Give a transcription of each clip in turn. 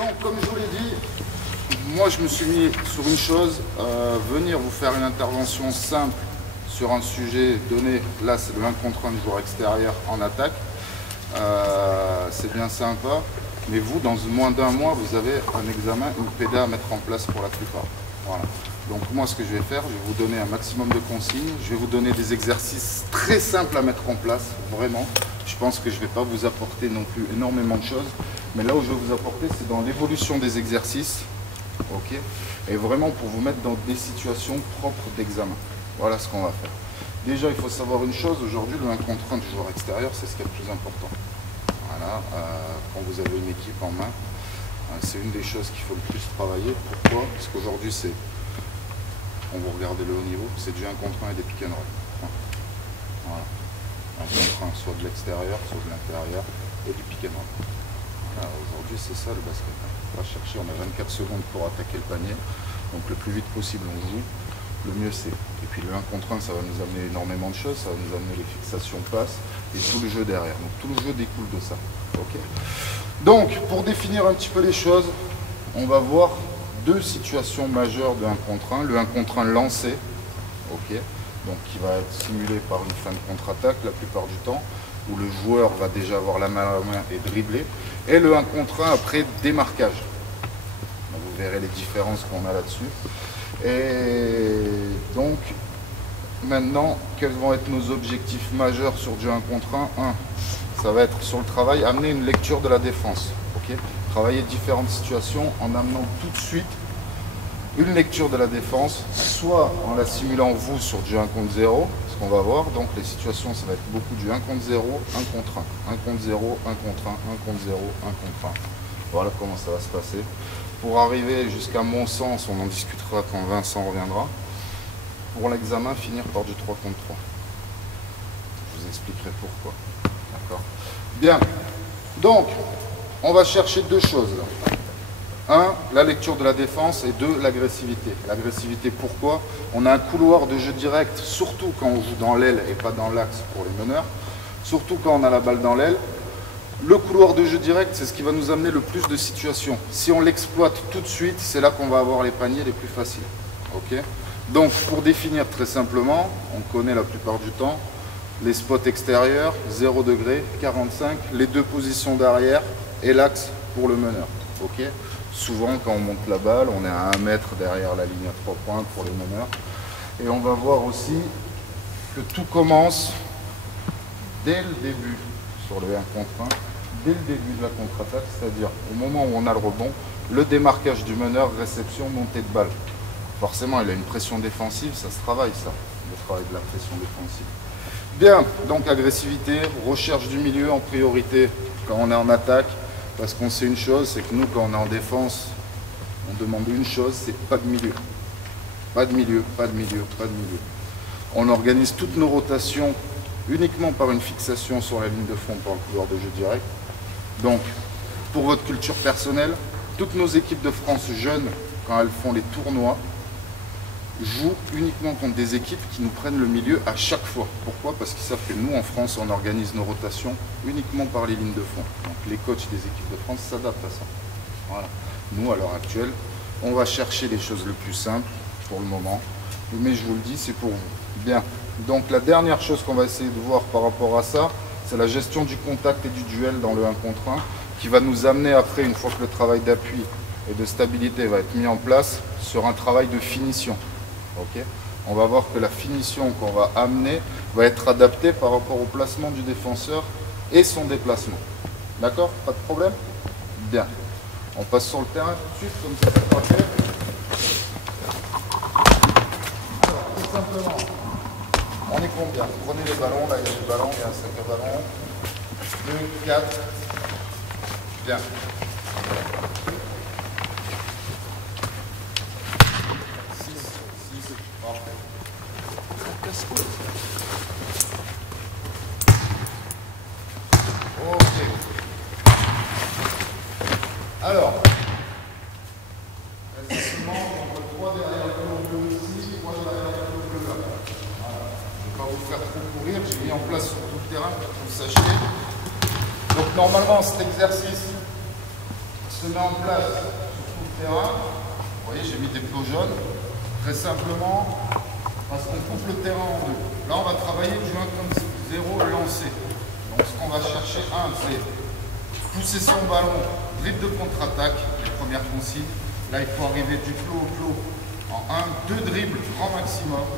Donc, comme je vous l'ai dit, moi je me suis mis sur une chose, venir vous faire une intervention simple sur un sujet donné. Là, c'est le 1 contre 1 du joueur extérieur en attaque. C'est bien sympa, mais vous, dans moins d'un mois, vous avez un examen, une PDA à mettre en place pour la plupart. Voilà. Donc moi, ce que je vais faire, je vais vous donner un maximum de consignes, je vais vous donner des exercices très simples à mettre en place, vraiment. Je pense que je ne vais pas vous apporter non plus énormément de choses, mais là où je vais vous apporter, c'est dans l'évolution des exercices, ok, et vraiment pour vous mettre dans des situations propres d'examen. Voilà ce qu'on va faire. Déjà, il faut savoir une chose, aujourd'hui, le 1 contre 1 du joueur extérieur, c'est ce qui est le plus important. Voilà, quand vous avez une équipe en main, c'est une des choses qu'il faut le plus travailler. Pourquoi? Parce qu'aujourd'hui, c'est, quand vous regardez le haut niveau, c'est du 1 contre 1 et des pick and roll. Voilà. 1 contre 1, soit de l'extérieur, soit de l'intérieur, et du pick and roll. Voilà, aujourd'hui, c'est ça le basket. On va chercher, on a 24 secondes pour attaquer le panier. Donc le plus vite possible, on joue. Le mieux c'est. Et puis le 1 contre 1, ça va nous amener énormément de choses, ça va nous amener les fixations passes et tout le jeu derrière. Donc tout le jeu découle de ça. Okay. Donc pour définir un petit peu les choses, on va voir deux situations majeures de 1 contre 1. Le 1 contre 1 lancé, okay, donc qui va être simulé par une fin de contre-attaque la plupart du temps, où le joueur va déjà avoir la main à la main et dribbler. Et le 1 contre 1 après démarquage. Donc, vous verrez les différences qu'on a là-dessus. Et donc, maintenant, quels vont être nos objectifs majeurs sur du 1 contre 1? Ça va être sur le travail, amener une lecture de la défense. Okay, travailler différentes situations en amenant tout de suite une lecture de la défense, soit en la simulant vous sur du 1 contre 0, ce qu'on va voir. Donc les situations, ça va être beaucoup du 1 contre 0, 1 contre 1, 1 contre 0, 1 contre 1, 1 contre 0, 1 contre 1. Voilà comment ça va se passer. Pour arriver jusqu'à mon sens, on en discutera quand Vincent reviendra. Pour l'examen, finir par du 3 contre 3. Je vous expliquerai pourquoi. D'accord. Bien. Donc, on va chercher deux choses. 1, la lecture de la défense, et 2, l'agressivité. L'agressivité, pourquoi? On a un couloir de jeu direct, surtout quand on joue dans l'aile et pas dans l'axe pour les meneurs. Surtout quand on a la balle dans l'aile. Le couloir de jeu direct, c'est ce qui va nous amener le plus de situations. Si on l'exploite tout de suite, c'est là qu'on va avoir les paniers les plus faciles. Okay. Donc, pour définir très simplement, on connaît la plupart du temps les spots extérieurs, 0 degré, 45, les deux positions d'arrière et l'axe pour le meneur. Okay. Souvent, quand on monte la balle, on est à 1 mètre derrière la ligne à 3 points pour les meneurs. Et on va voir aussi que tout commence dès le début sur le 1 contre 1. Dès le début de la contre-attaque, c'est-à-dire au moment où on a le rebond, le démarquage du meneur, réception, montée de balle. Forcément, il a une pression défensive, ça se travaille ça, le travail de la pression défensive. Bien, donc agressivité, recherche du milieu en priorité quand on est en attaque, parce qu'on sait une chose, c'est que nous, quand on est en défense, on demande une chose, c'est pas de milieu. Pas de milieu, pas de milieu, pas de milieu. On organise toutes nos rotations uniquement par une fixation sur la ligne de fond par le couloir de jeu direct. Donc, pour votre culture personnelle, toutes nos équipes de France jeunes, quand elles font les tournois, jouent uniquement contre des équipes qui nous prennent le milieu à chaque fois. Pourquoi? Parce qu'ils savent que nous, en France, on organise nos rotations uniquement par les lignes de fond. Donc, les coachs des équipes de France s'adaptent à ça. Voilà. Nous, à l'heure actuelle, on va chercher les choses les plus simples pour le moment. Mais je vous le dis, c'est pour vous. Bien. Donc, la dernière chose qu'on va essayer de voir par rapport à ça, c'est la gestion du contact et du duel dans le 1 contre 1, qui va nous amener après, une fois que le travail d'appui et de stabilité va être mis en place, sur un travail de finition. Okay. On va voir que la finition qu'on va amener va être adaptée par rapport au placement du défenseur et son déplacement. D'accord? Pas de problème? Bien. On passe sur le terrain tout de suite, comme ça c'est pas fait. Alors, tout simplement, on est combien? Prenez les ballons, là il y a des ballons, il y a un sac à ballons. 2, 4. Bien. 6. Parfait. Ok. Alors, précisément, on peut 3 derrière le bleu ici, 3 derrière le bleu là. Voilà. Je ne vais pas vous faire trop courir, j'ai mis en place sur tout le terrain pour que vous sachiez. Donc normalement cet exercice, se met en place sur tout le terrain. Vous voyez, j'ai mis des plots jaunes. Très simplement, parce qu'on coupe le terrain en deux. Là, on va travailler du 1 contre 0 lancé. Donc, ce qu'on va chercher, c'est pousser son ballon, dribble de contre-attaque, les premières consignes. Là, il faut arriver du plot au plot en 1, 2 dribbles, grand maximum.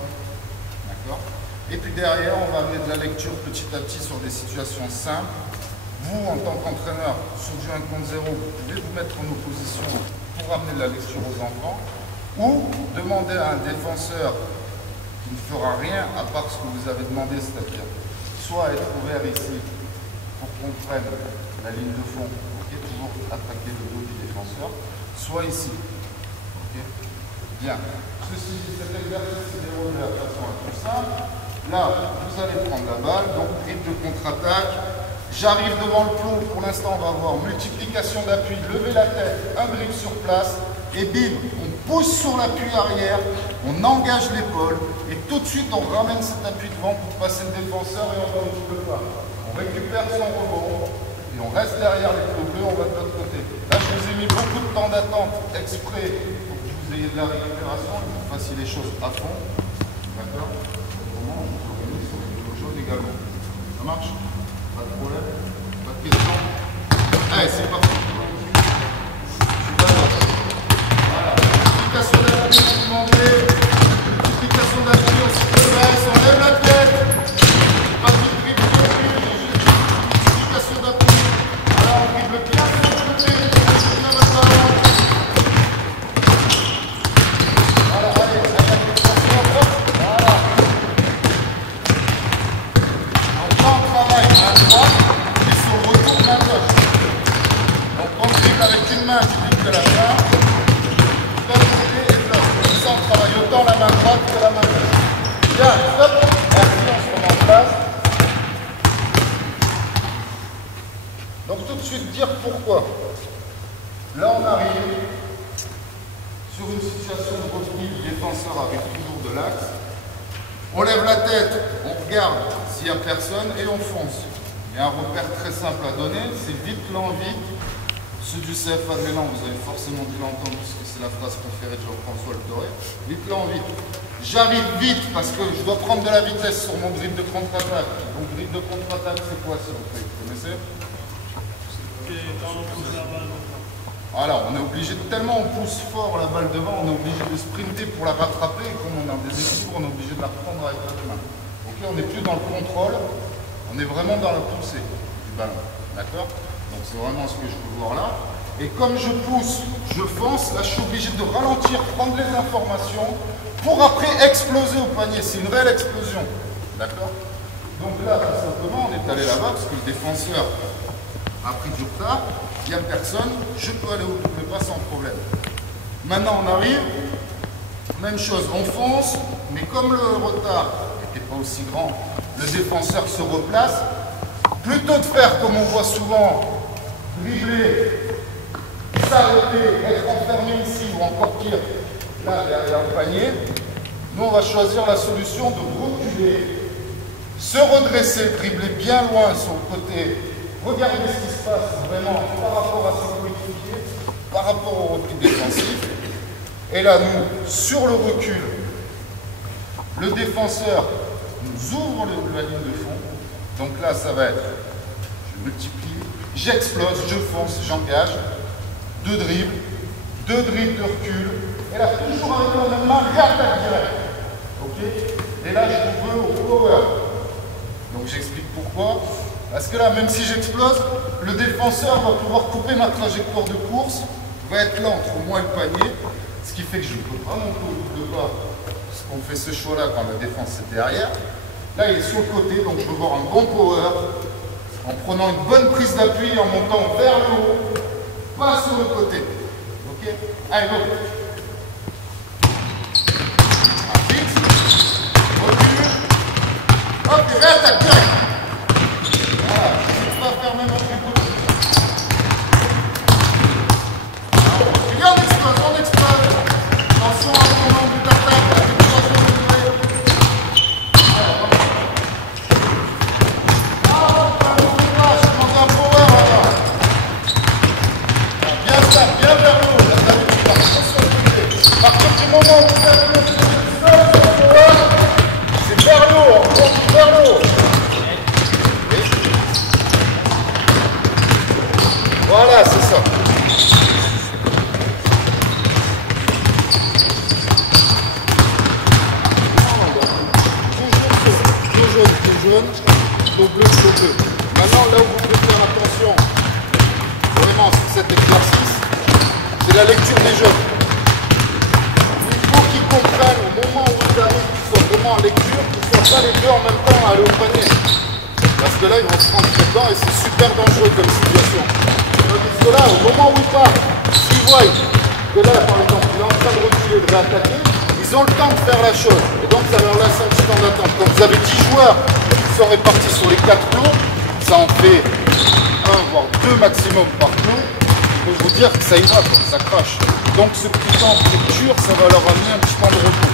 D'accord? Et puis derrière, on va amener de la lecture petit à petit sur des situations simples. Vous, en tant qu'entraîneur, sur du 1 contre 0, vous pouvez vous mettre en opposition pour amener de la lecture aux enfants. Ou demander à un défenseur qui ne fera rien à part ce que vous avez demandé, c'est-à-dire soit être ouvert ici pour qu'on prenne la ligne de fond, okay, toujours attaquer le dos du défenseur, soit ici. Okay. Bien. Ceci dit, cet exercice est déroulé de façon la plus simple. Là, vous allez prendre la balle, donc dribble de contre-attaque. J'arrive devant le plot, pour l'instant on va voir multiplication d'appui, lever la tête, un dribble sur place, et bim, on pousse sur l'appui arrière, on engage l'épaule, et tout de suite on ramène cet appui devant pour passer le défenseur et on va au double pas. On récupère son rebond, et on reste derrière les plots bleus, on va de l'autre côté. Là je vous ai mis beaucoup de temps d'attente exprès pour que vous ayez de la récupération et que vous fassiez les choses à fond. D'accord? Autrement, on vous organise sur les plots jaunes également. Ça marche? Pas de problème, pas de question. Allez, c'est parti. Voilà. Multiplication d'appui, vous demandez. Multiplication d'appui, on se redresse, on lève la tête. Pas de dribble de recul, multiplication d'appui. Voilà, on dribble bien sur le côté. Bien le ballon. Voilà, allez, voilà. On travaille à droite et sur le retour main gauche. Donc on dribble avec une main qui dribble de la main, de l'autre côté et de l'autre. Comme ça on travaille autant la main droite que la main gauche. Bien, stop, merci, on se remet en place. Donc tout de suite dire pourquoi. Là on arrive sur une situation de repli, le défenseur arrive toujours de l'axe. On lève la tête, on regarde s'il n'y a personne et on fonce. Il y a un repère très simple à donner, c'est vite, lent, vite. Ceux du CFA de l'élan, vous avez forcément dû l'entendre puisque c'est la phrase préférée de Jean-François Le Toré. Vite, lent, vite. J'arrive vite parce que je dois prendre de la vitesse sur mon dribble de contre-attaque. Donc dribble de contre-attaque, c'est quoi s'il vous plaît? Vous connaissez? Voilà, on est obligé, tellement on pousse fort la balle devant, on est obligé de sprinter pour la rattraper, et comme on a des équilibres, on est obligé de la reprendre avec notre main. Ok, on n'est plus dans le contrôle, on est vraiment dans la poussée du ballon. D'accord? Donc c'est vraiment ce que je veux voir là. Et comme je pousse, je fonce, là je suis obligé de ralentir, prendre les informations, pour après exploser au panier. C'est une réelle explosion. D'accord? Donc là, tout simplement, on est allé là-bas, parce que le défenseur a pris du retard. Il n'y a personne, je peux aller au double pas sans problème. Maintenant on arrive, même chose, on fonce, mais comme le retard n'était pas aussi grand, le défenseur se replace. Plutôt de faire comme on voit souvent, dribbler, s'arrêter, être enfermé ici ou encore pire, là derrière le panier, nous on va choisir la solution de reculer, se redresser, dribbler bien loin sur le côté. Regardez ce qui se passe vraiment par rapport à ses coéquipiers, par rapport au repli défensif. Et là, nous, sur le recul, le défenseur nous ouvre la ligne de fond. Donc là, ça va être, je multiplie, j'explose, je fonce, j'engage. 2 dribbles, 2 dribbles de recul. Et là, toujours avec la même main, réattaque direct. Ok? Et là, je veux au power. Donc j'explique pourquoi. Parce que là, même si j'explose, le défenseur va pouvoir couper ma trajectoire de course, va être là entre moi et le panier, ce qui fait que je ne peux pas monter au double pas, parce qu'on fait ce choix-là quand la défense est derrière. Là, il est sur le côté, donc je veux voir un bon power, en prenant une bonne prise d'appui, en montant vers le haut, pas sur le côté. Ok? Allez, go! Fixe, recule, hop, et réattaque direct. Faire même un truc de plus. Regarde, on explose. Attention à ton angle d'attaque, la récupération de durée. Ah, je demande un power là-bas. Bien ça. jaune, dos bleu, dos bleu. Maintenant, là où vous devez faire attention, vraiment sur cet exercice, c'est la lecture des jeux. Il faut qu'ils comprennent au moment où ils arrivent, qu'ils soient vraiment en lecture, qu'ils ne soient pas les deux en même temps à aller au panier. Parce que là, ils vont se rentrer dedans et c'est super dangereux comme situation. Tandis que là, au moment où ils partent, s'ils voient que là, par exemple, il est en train de reculer, de réattaquer, ils ont le temps de faire la chose. Et donc, ça leur laisse un petit temps d'attente. Quand vous avez 10 joueurs qui sont répartis sur les 4 plots, ça en fait 1 voire 2 maximum par plot. Je peux vous dire que ça y va, quoi, ça crache. Donc, ce petit temps de lecture, ça va leur amener un petit temps de repos.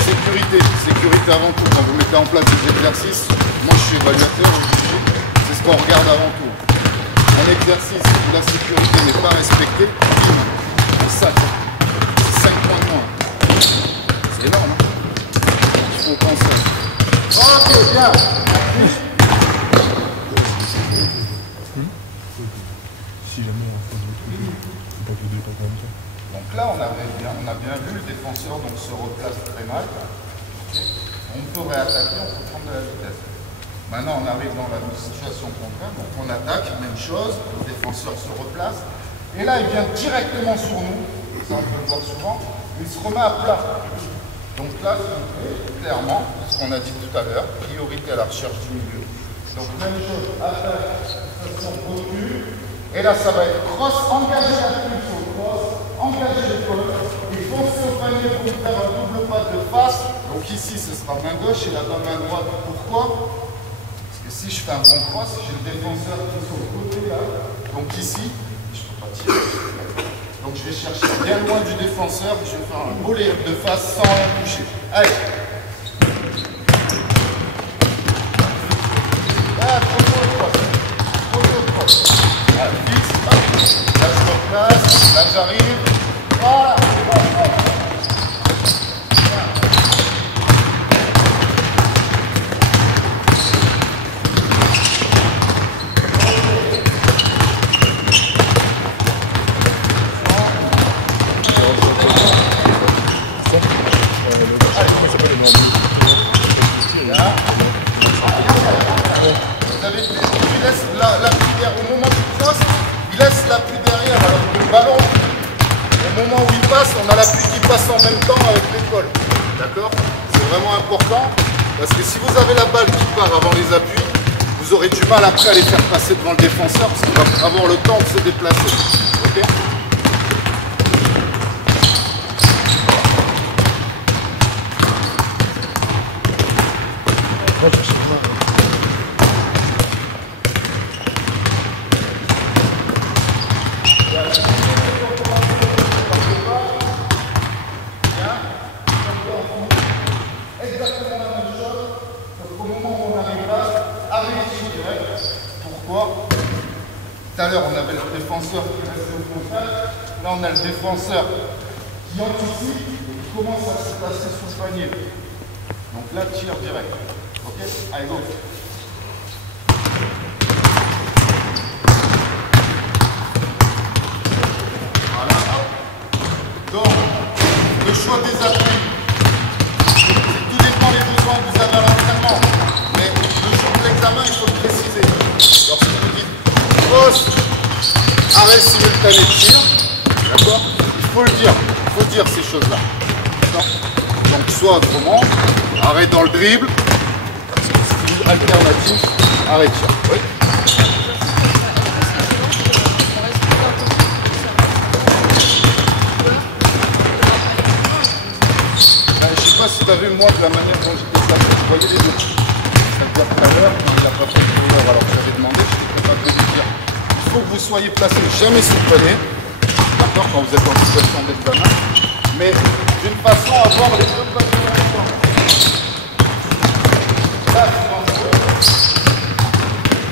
Sécurité, sécurité avant tout. Quand vous mettez en place des exercices, moi je suis évaluateur, c'est ce qu'on regarde avant tout. Un exercice où la sécurité n'est pas respectée, ça, c'est 5 points de moins. C'est énorme, hein. Il faut penser. Ok, bien. Si jamais on fait d'autres trucs, pas que des pas comme ça. Donc là, on a bien vu, le défenseur donc, se replace très mal. On peut réattaquer, on peut prendre de la vitesse. Maintenant, on arrive dans la situation contraire, donc on attaque, même chose, le défenseur se replace. Et là, il vient directement sur nous, ça on peut le voir souvent, il se remet à plat. Donc là, clairement, ce qu'on a dit tout à l'heure, priorité à la recherche du milieu. Donc même chose, attaque, façon recul. Et là, ça va être cross, engager la plume sur le cross, engager l'épaule, et foncer au panier pour faire un double pas de face. Donc ici, ce sera main gauche et là-bas main droite. Pourquoi? Parce que si je fais un bon cross, j'ai le défenseur qui est sur le côté là. Donc ici, je ne peux pas tirer. Donc je vais chercher bien loin du défenseur et je vais faire un beau layup de face sans rien toucher. Allez. Là, trop le cross. Allez, fixe, hop. Là je replace, là j'arrive. Voilà. Vous avez vu, il laisse l'appui derrière. Au moment du cross, il laisse l'appui derrière. Alors que le ballon, au moment où il passe, on a l'appui qui passe en même temps avec l'épaule. D'accord? C'est vraiment important. Parce que si vous avez la balle qui part avant les appuis, vous aurez du mal après à les faire passer devant le défenseur parce qu'il va avoir le temps de se déplacer. Ok? Exactement la même chose, sauf qu'au moment où on arrive là, arrive direct. Pourquoi? Tout à l'heure, on avait le défenseur qui restait au contact. Là, on a le défenseur qui anticipe et qui commence à se placer sous le panier. Donc là, tire direct. Ok? Allez, go! Voilà, hop. Donc, le choix des appuis. Tout dépend des besoins que vous avez à l'entraînement. Mais le jour de l'examen, il faut le préciser. Lorsque vous dites cross, arrêt simultané de tir, d'accord? Il faut le dire. Il faut dire ces choses-là. D'accord? Donc, soit autrement, arrêt dans le dribble, alternatif, arrêt de tir. Oui. Je ne sais pas si tu as vu moi de la manière dont j'étais placé, je voyais les deux. C'est-à-dire tout à l'heure, quand il n'a pas pris de couleur alors que j'avais demandé, je n'étais capable de lui dire. Il faut que vous soyez placé jamais sous le panier, d'accord, quand vous êtes en situation d'examen, mais d'une façon à avoir les deux paniers en même temps. Là, c'est dangereux.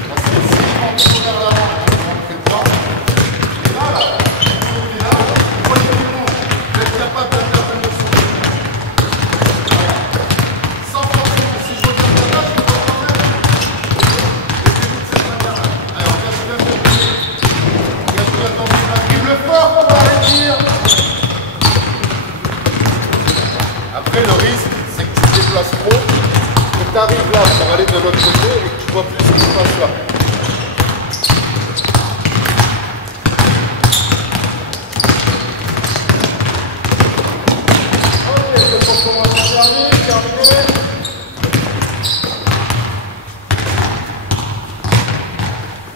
Parce que si je prends le vers l'avant, je vais rentrer dedans. Et là, vous voyez tout le monde, vous êtes capable d'intervenir sur le terrain. Sans forcément, si je regarde la base, je peux pas quand même. Et de cette manière-là. Allez, on cache bien ton pied. On cache bien ton pied. Dribble fort pour arrêter. Après, le risque, c'est que tu te déplaces trop. tu arrives là pour aller de l'autre côté et que tu vois plus ce qui se passe là. Ok, c'est pour commencer terminé.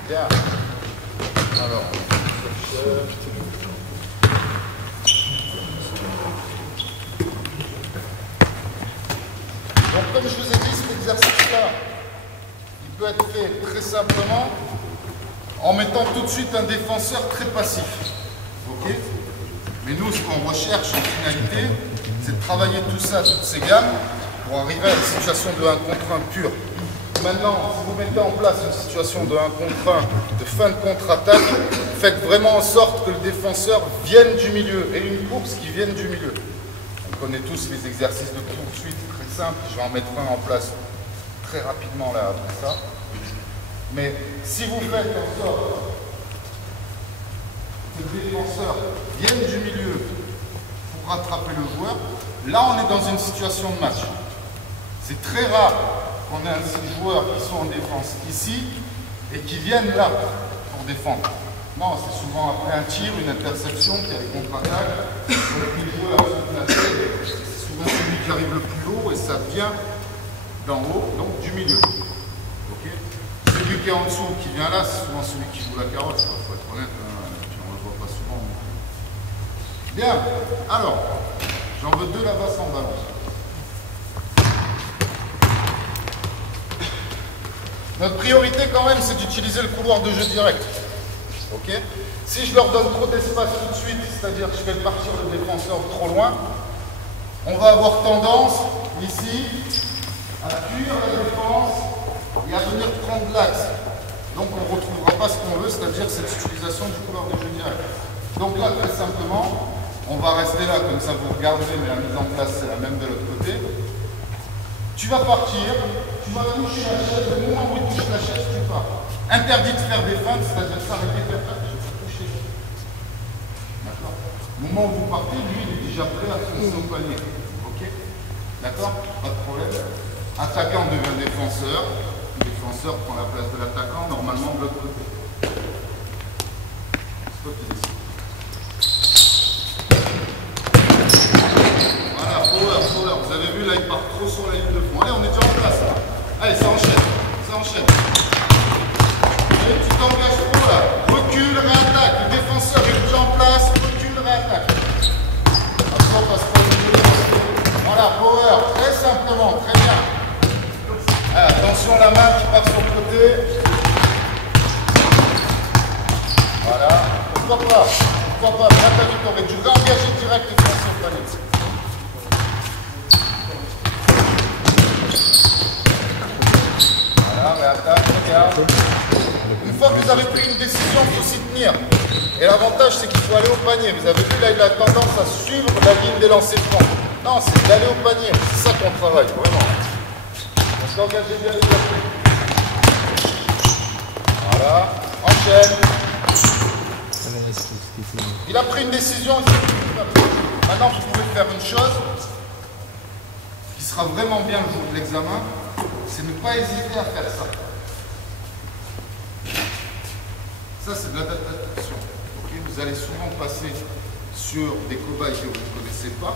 Bien. Alors, donc comme je vous ai dit, cet exercice-là, il peut être fait très simplement en mettant tout de suite un défenseur très passif. Ok? Mais nous, ce qu'on recherche en finalité, c'est de travailler tout ça, toutes ces gammes, pour arriver à une situation de 1 contre 1 pur. Maintenant, si vous mettez en place une situation de 1 contre 1, de fin de contre-attaque, faites vraiment en sorte que le défenseur vienne du milieu et une course qui vienne du milieu. On connaît tous les exercices de poursuite très simples, je vais en mettre un en place très rapidement là après ça. Mais si vous faites en sorte que le défenseur vienne du milieu pour rattraper le joueur, là on est dans une situation de match. C'est très rare qu'on ait ainsi des joueurs qui sont en défense ici et qui viennent là pour défendre. Non, c'est souvent après un tir, une interception, qui a des contre-attaques. Donc les joueurs sont placés, c'est souvent celui qui arrive le plus haut et ça vient d'en haut, donc du milieu. Okay, celui qui est en dessous, qui vient là, c'est souvent celui qui joue la carotte, il faut être honnête, puis on ne le voit pas souvent. Bien, alors, j'en veux deux là-bas sans balance. Notre priorité quand même, c'est d'utiliser le couloir de jeu direct. Ok? Si je leur donne trop d'espace tout de suite, c'est-à-dire que je fais partir le défenseur trop loin, on va avoir tendance, ici, à fuir la défense et à venir prendre l'axe. Donc on ne retrouvera pas ce qu'on veut, c'est-à-dire cette utilisation du couloir de jeu direct. Donc là, très simplement, on va rester là, comme ça vous regardez, mais la mise en place, c'est la même de l'autre côté. Tu vas partir, tu vas toucher la chaise, au moment où tu touches la chaise, tu pars. Interdit de faire des feintes, c'est-à-dire s'arrêter de faire je vais toucher. D'accord? Au moment où vous partez, lui, il est déjà prêt à foncer au panier. Ok? D'accord? Pas de problème. Attaquant devient défenseur. Le défenseur prend la place de l'attaquant, normalement de l'autre côté. C'est toi qui décides. Voilà, power. Vous avez vu, là, il part trop sur la ligne de fond. Allez, on est déjà en place, là. Allez, ça enchaîne. Et tu t'engages trop, là. Recule, réattaque. Le défenseur est déjà en place. Recule, réattaque. Attention, passe pas le milieu. Voilà, power. Très simplement, très bien. Allez, attention, la main qui part sur le côté. Voilà. Pourquoi pas, bravo, tu aurais dû réengager direct et foncer au panier. Voilà, réattaque, regarde. Une fois que vous avez pris une décision, il faut s'y tenir. Et l'avantage, c'est qu'il faut aller au panier. Vous avez vu, là, il a tendance à suivre la ligne des lancers francs. Non, c'est d'aller au panier. C'est ça qu'on travaille, vraiment. On s'est engagé bien les appuis. Voilà, enchaîne. Il a pris une décision. Maintenant, vous pouvez faire une chose qui sera vraiment bien le jour de l'examen, c'est ne pas hésiter à faire ça. Ça, c'est de l'adaptation. Okay, vous allez souvent passer sur des cobayes que vous ne connaissez pas,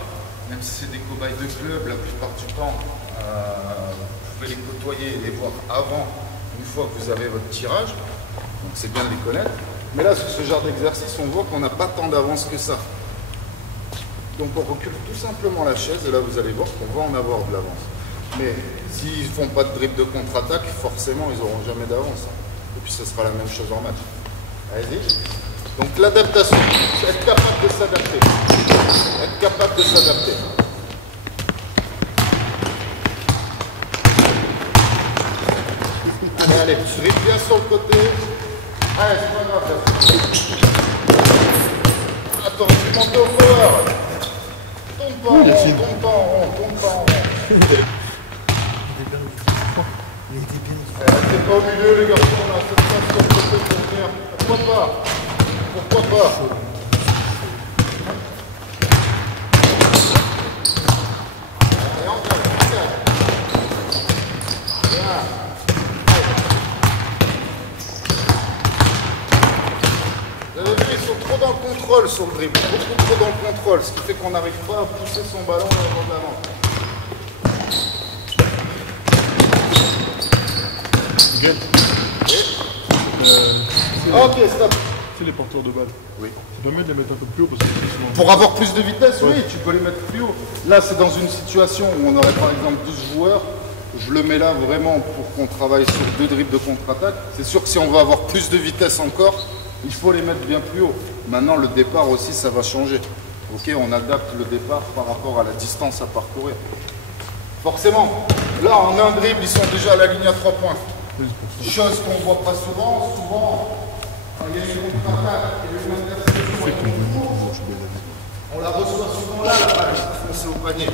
même si c'est des cobayes de club, la plupart du temps, vous pouvez les côtoyer et les voir avant, une fois que vous avez votre tirage. Donc c'est bien de les connaître. Mais là, sur ce genre d'exercice, on voit qu'on n'a pas tant d'avance que ça. Donc on recule tout simplement la chaise et là vous allez voir qu'on va en avoir de l'avance. Mais s'ils ne font pas de dribble de contre-attaque, forcément ils n'auront jamais d'avance. Et puis ce sera la même chose en match. Allez-y. Donc l'adaptation, c'est être capable de s'adapter. Être capable de s'adapter. Allez, tu dribbles bien sur le côté. Allez, c'est pas grave. Attends, tu montes au power. Tombe pas en rond, tombe pas en rond, tombe pas en rond. T'es pas au milieu, les garçons, là, c'est pas sur le côté pour venir. Pourquoi pas? Pourquoi pas? Allez, engage. sur le dribble, beaucoup trop dans le contrôle, ce qui fait qu'on n'arrive pas à pousser son ballon vers l'avant. Ok, stop. C'est les porteurs de balles. Oui. Tu dois mettre les mettre un peu plus haut parce que c'est souvent... Pour avoir plus de vitesse, oui, tu peux les mettre plus haut. Là, c'est dans une situation où on aurait par exemple 12 joueurs. Je le mets là vraiment pour qu'on travaille sur 2 dribbles de contre-attaque. C'est sûr que si on veut avoir plus de vitesse encore, il faut les mettre bien plus haut. Maintenant, le départ aussi, ça va changer. Ok, on adapte le départ par rapport à la distance à parcourir. Forcément, là, en un dribble, ils sont déjà à la ligne à 3 points. Chose qu'on ne voit pas souvent. Souvent, quand il y a une contre-attaque, il y a une interception, on la reçoit souvent là, la balle, foncée au panier,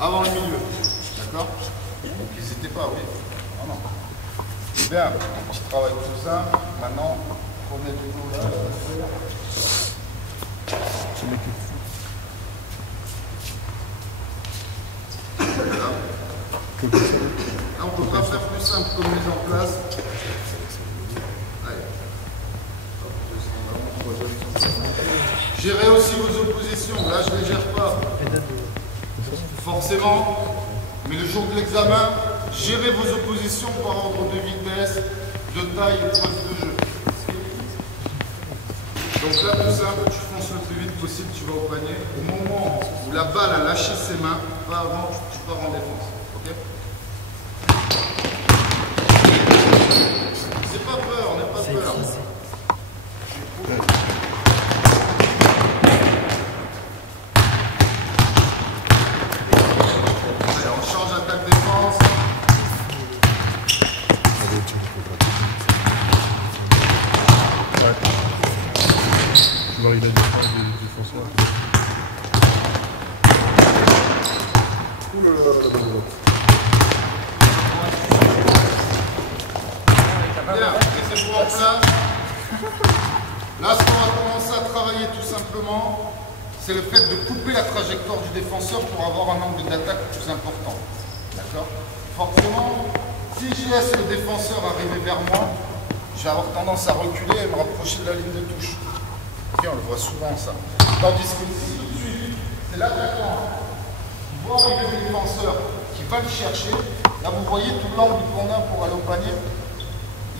avant le milieu. D'accord? Donc n'hésitez pas, oui. Non, non. C'est bien, un petit travail tout ça. Maintenant, prenez du coup là. Ce mec est fou. Là, on ne peut pas faire plus simple comme mise en place. Allez. Gérez aussi vos oppositions. Là, je ne les gère pas. Forcément. Mais le jour de l'examen, gérez vos oppositions par ordre de vitesse, de taille et de phase de jeu. Donc là, tout simple, tu fonces le plus vite possible, tu vas au panier. Au moment où la balle a lâché ses mains, pas avant, tu pars en défense. Ok? C'est pas peur, on n'est pas peur. Allez, on change attaque-défense. Tu vois, il a des phases des défenseurs. Bien, mettez-vous en place. Là, ce qu'on va commencer à travailler tout simplement, c'est le fait de couper la trajectoire du défenseur pour avoir un angle d'attaque plus important. D'accord? Forcément, si je laisse le défenseur arriver vers moi, je vais avoir tendance à reculer et me rapprocher de la ligne de touche. Ok, on le voit souvent ça. Tandis que si tout de suite, c'est l'attaquant qui voit arriver le défenseur, qui va le chercher, là vous voyez tout l'angle qu'on a pour aller au panier.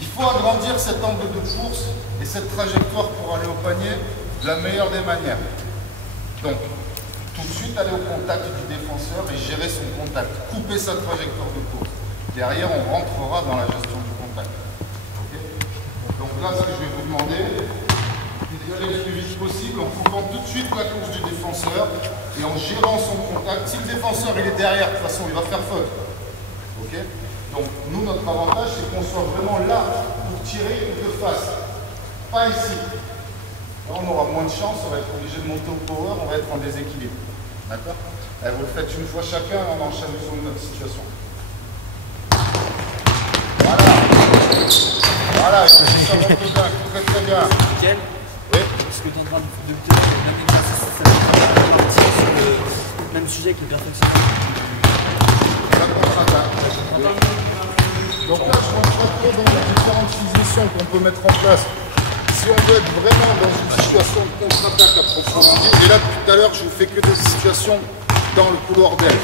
Il faut agrandir cet angle de course et cette trajectoire pour aller au panier de la meilleure des manières. Donc, tout de suite aller au contact du défenseur et gérer son contact, couper sa trajectoire de course. Derrière, on rentrera dans la gestion du contact. Okay? Donc là, ce que je vais vous demander, c'est d'y aller le plus vite possible en coupant tout de suite la course du défenseur et en gérant son contact. Si le défenseur il est derrière, de toute façon, il va faire faute. Okay? Donc, nous, notre avantage, c'est qu'on soit vraiment là pour tirer de face, pas ici. Là, on aura moins de chance, on va être obligé de monter au power, on va être en déséquilibre. D'accord? Vous le faites une fois chacun, on enchaîne sur une autre situation. Voilà. Voilà, ça monte bien, très très bien. Nickel. Oui. Ce que tu es en train de dire, même exercice, ça va partir sur le même sujet que le perfectionnement. La contre-attaque. Donc là, je rentre pas trop dans les différentes positions qu'on peut mettre en place. Si on veut être vraiment dans une situation de contre-attaque à proprement dit, et là depuis tout à l'heure, je vous fais que des situations dans le couloir d'aile,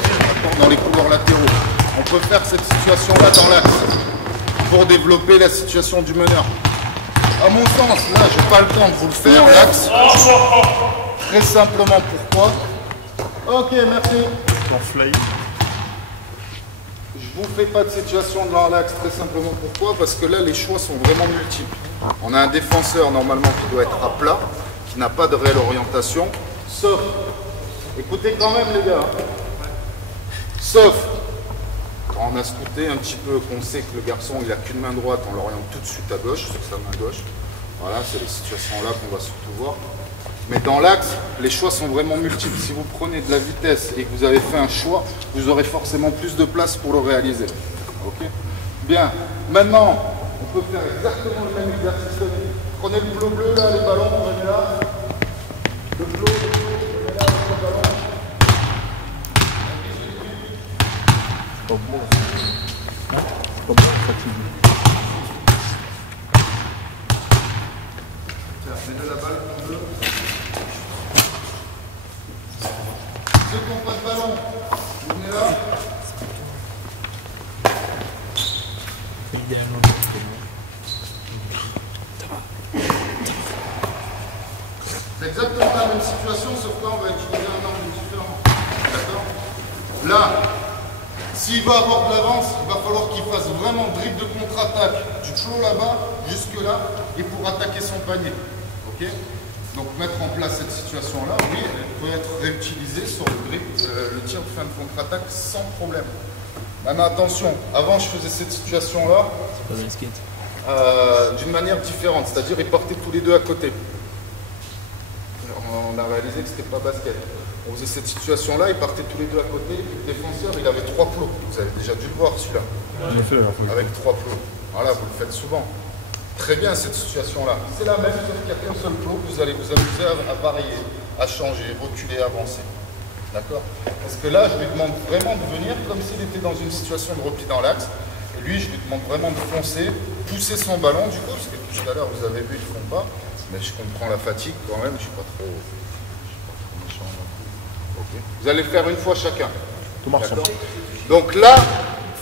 dans les couloirs latéraux. On peut faire cette situation-là dans l'axe pour développer la situation du meneur. À mon sens, là, je n'ai pas le temps de vous le faire, l'axe. Très simplement, pourquoi? Ok, merci. En fly. Je ne vous fais pas de situation dans l'axe, très simplement pourquoi? Parce que là, les choix sont vraiment multiples. On a un défenseur, normalement, qui doit être à plat, qui n'a pas de réelle orientation, sauf, écoutez quand même les gars, sauf, quand on a scouté un petit peu, qu'on sait que le garçon, il n'a qu'une main droite, on l'oriente tout de suite à gauche, sur sa main gauche. Voilà, c'est les situations-là qu'on va surtout voir. Mais dans l'axe, les choix sont vraiment multiples. Si vous prenez de la vitesse et que vous avez fait un choix, vous aurez forcément plus de place pour le réaliser. Ok? Bien. Maintenant, on peut faire exactement le même exercice. Prenez le bleu, là, les ballons, on met là. Le bleu, on met là, le ballon. Pas bon. Pas bon, fatigué. Tiens, mets de la balle en bleu. Ceux qui n'ont pas de ballon, vous venez là. C'est exactement la même situation, sauf que là, on va utiliser un angle différent. D'accord? Là, s'il va avoir de l'avance, il va falloir qu'il fasse vraiment dribble de contre-attaque du flow là-bas, jusque-là, et pour attaquer son panier. Ok? Donc mettre en place cette situation-là, oui, elle peut être réutilisée sur le dribble, le tir de fin de contre-attaque sans problème. Maintenant attention, avant je faisais cette situation-là d'une manière différente, c'est-à-dire ils partaient tous les deux à côté. On a réalisé que c'était pas basket. On faisait cette situation-là, ils partaient tous les deux à côté, et le défenseur il avait 3 plots. Vous avez déjà dû le voir celui-là. Avec 3 plots. Voilà, vous le faites souvent. Très bien cette situation-là. C'est la même, sauf qu'il n'y a qu'un seul plot, vous allez vous amuser à varier, à changer, reculer, avancer. D'accord? Parce que là, je lui demande vraiment de venir comme s'il était dans une situation de repli dans l'axe. Et lui, je lui demande vraiment de foncer, pousser son ballon du coup, parce que tout à l'heure, vous avez vu, ils ne font pas. Mais je comprends la fatigue quand même, je ne suis pas trop méchant. Okay. Vous allez le faire une fois chacun. Donc là,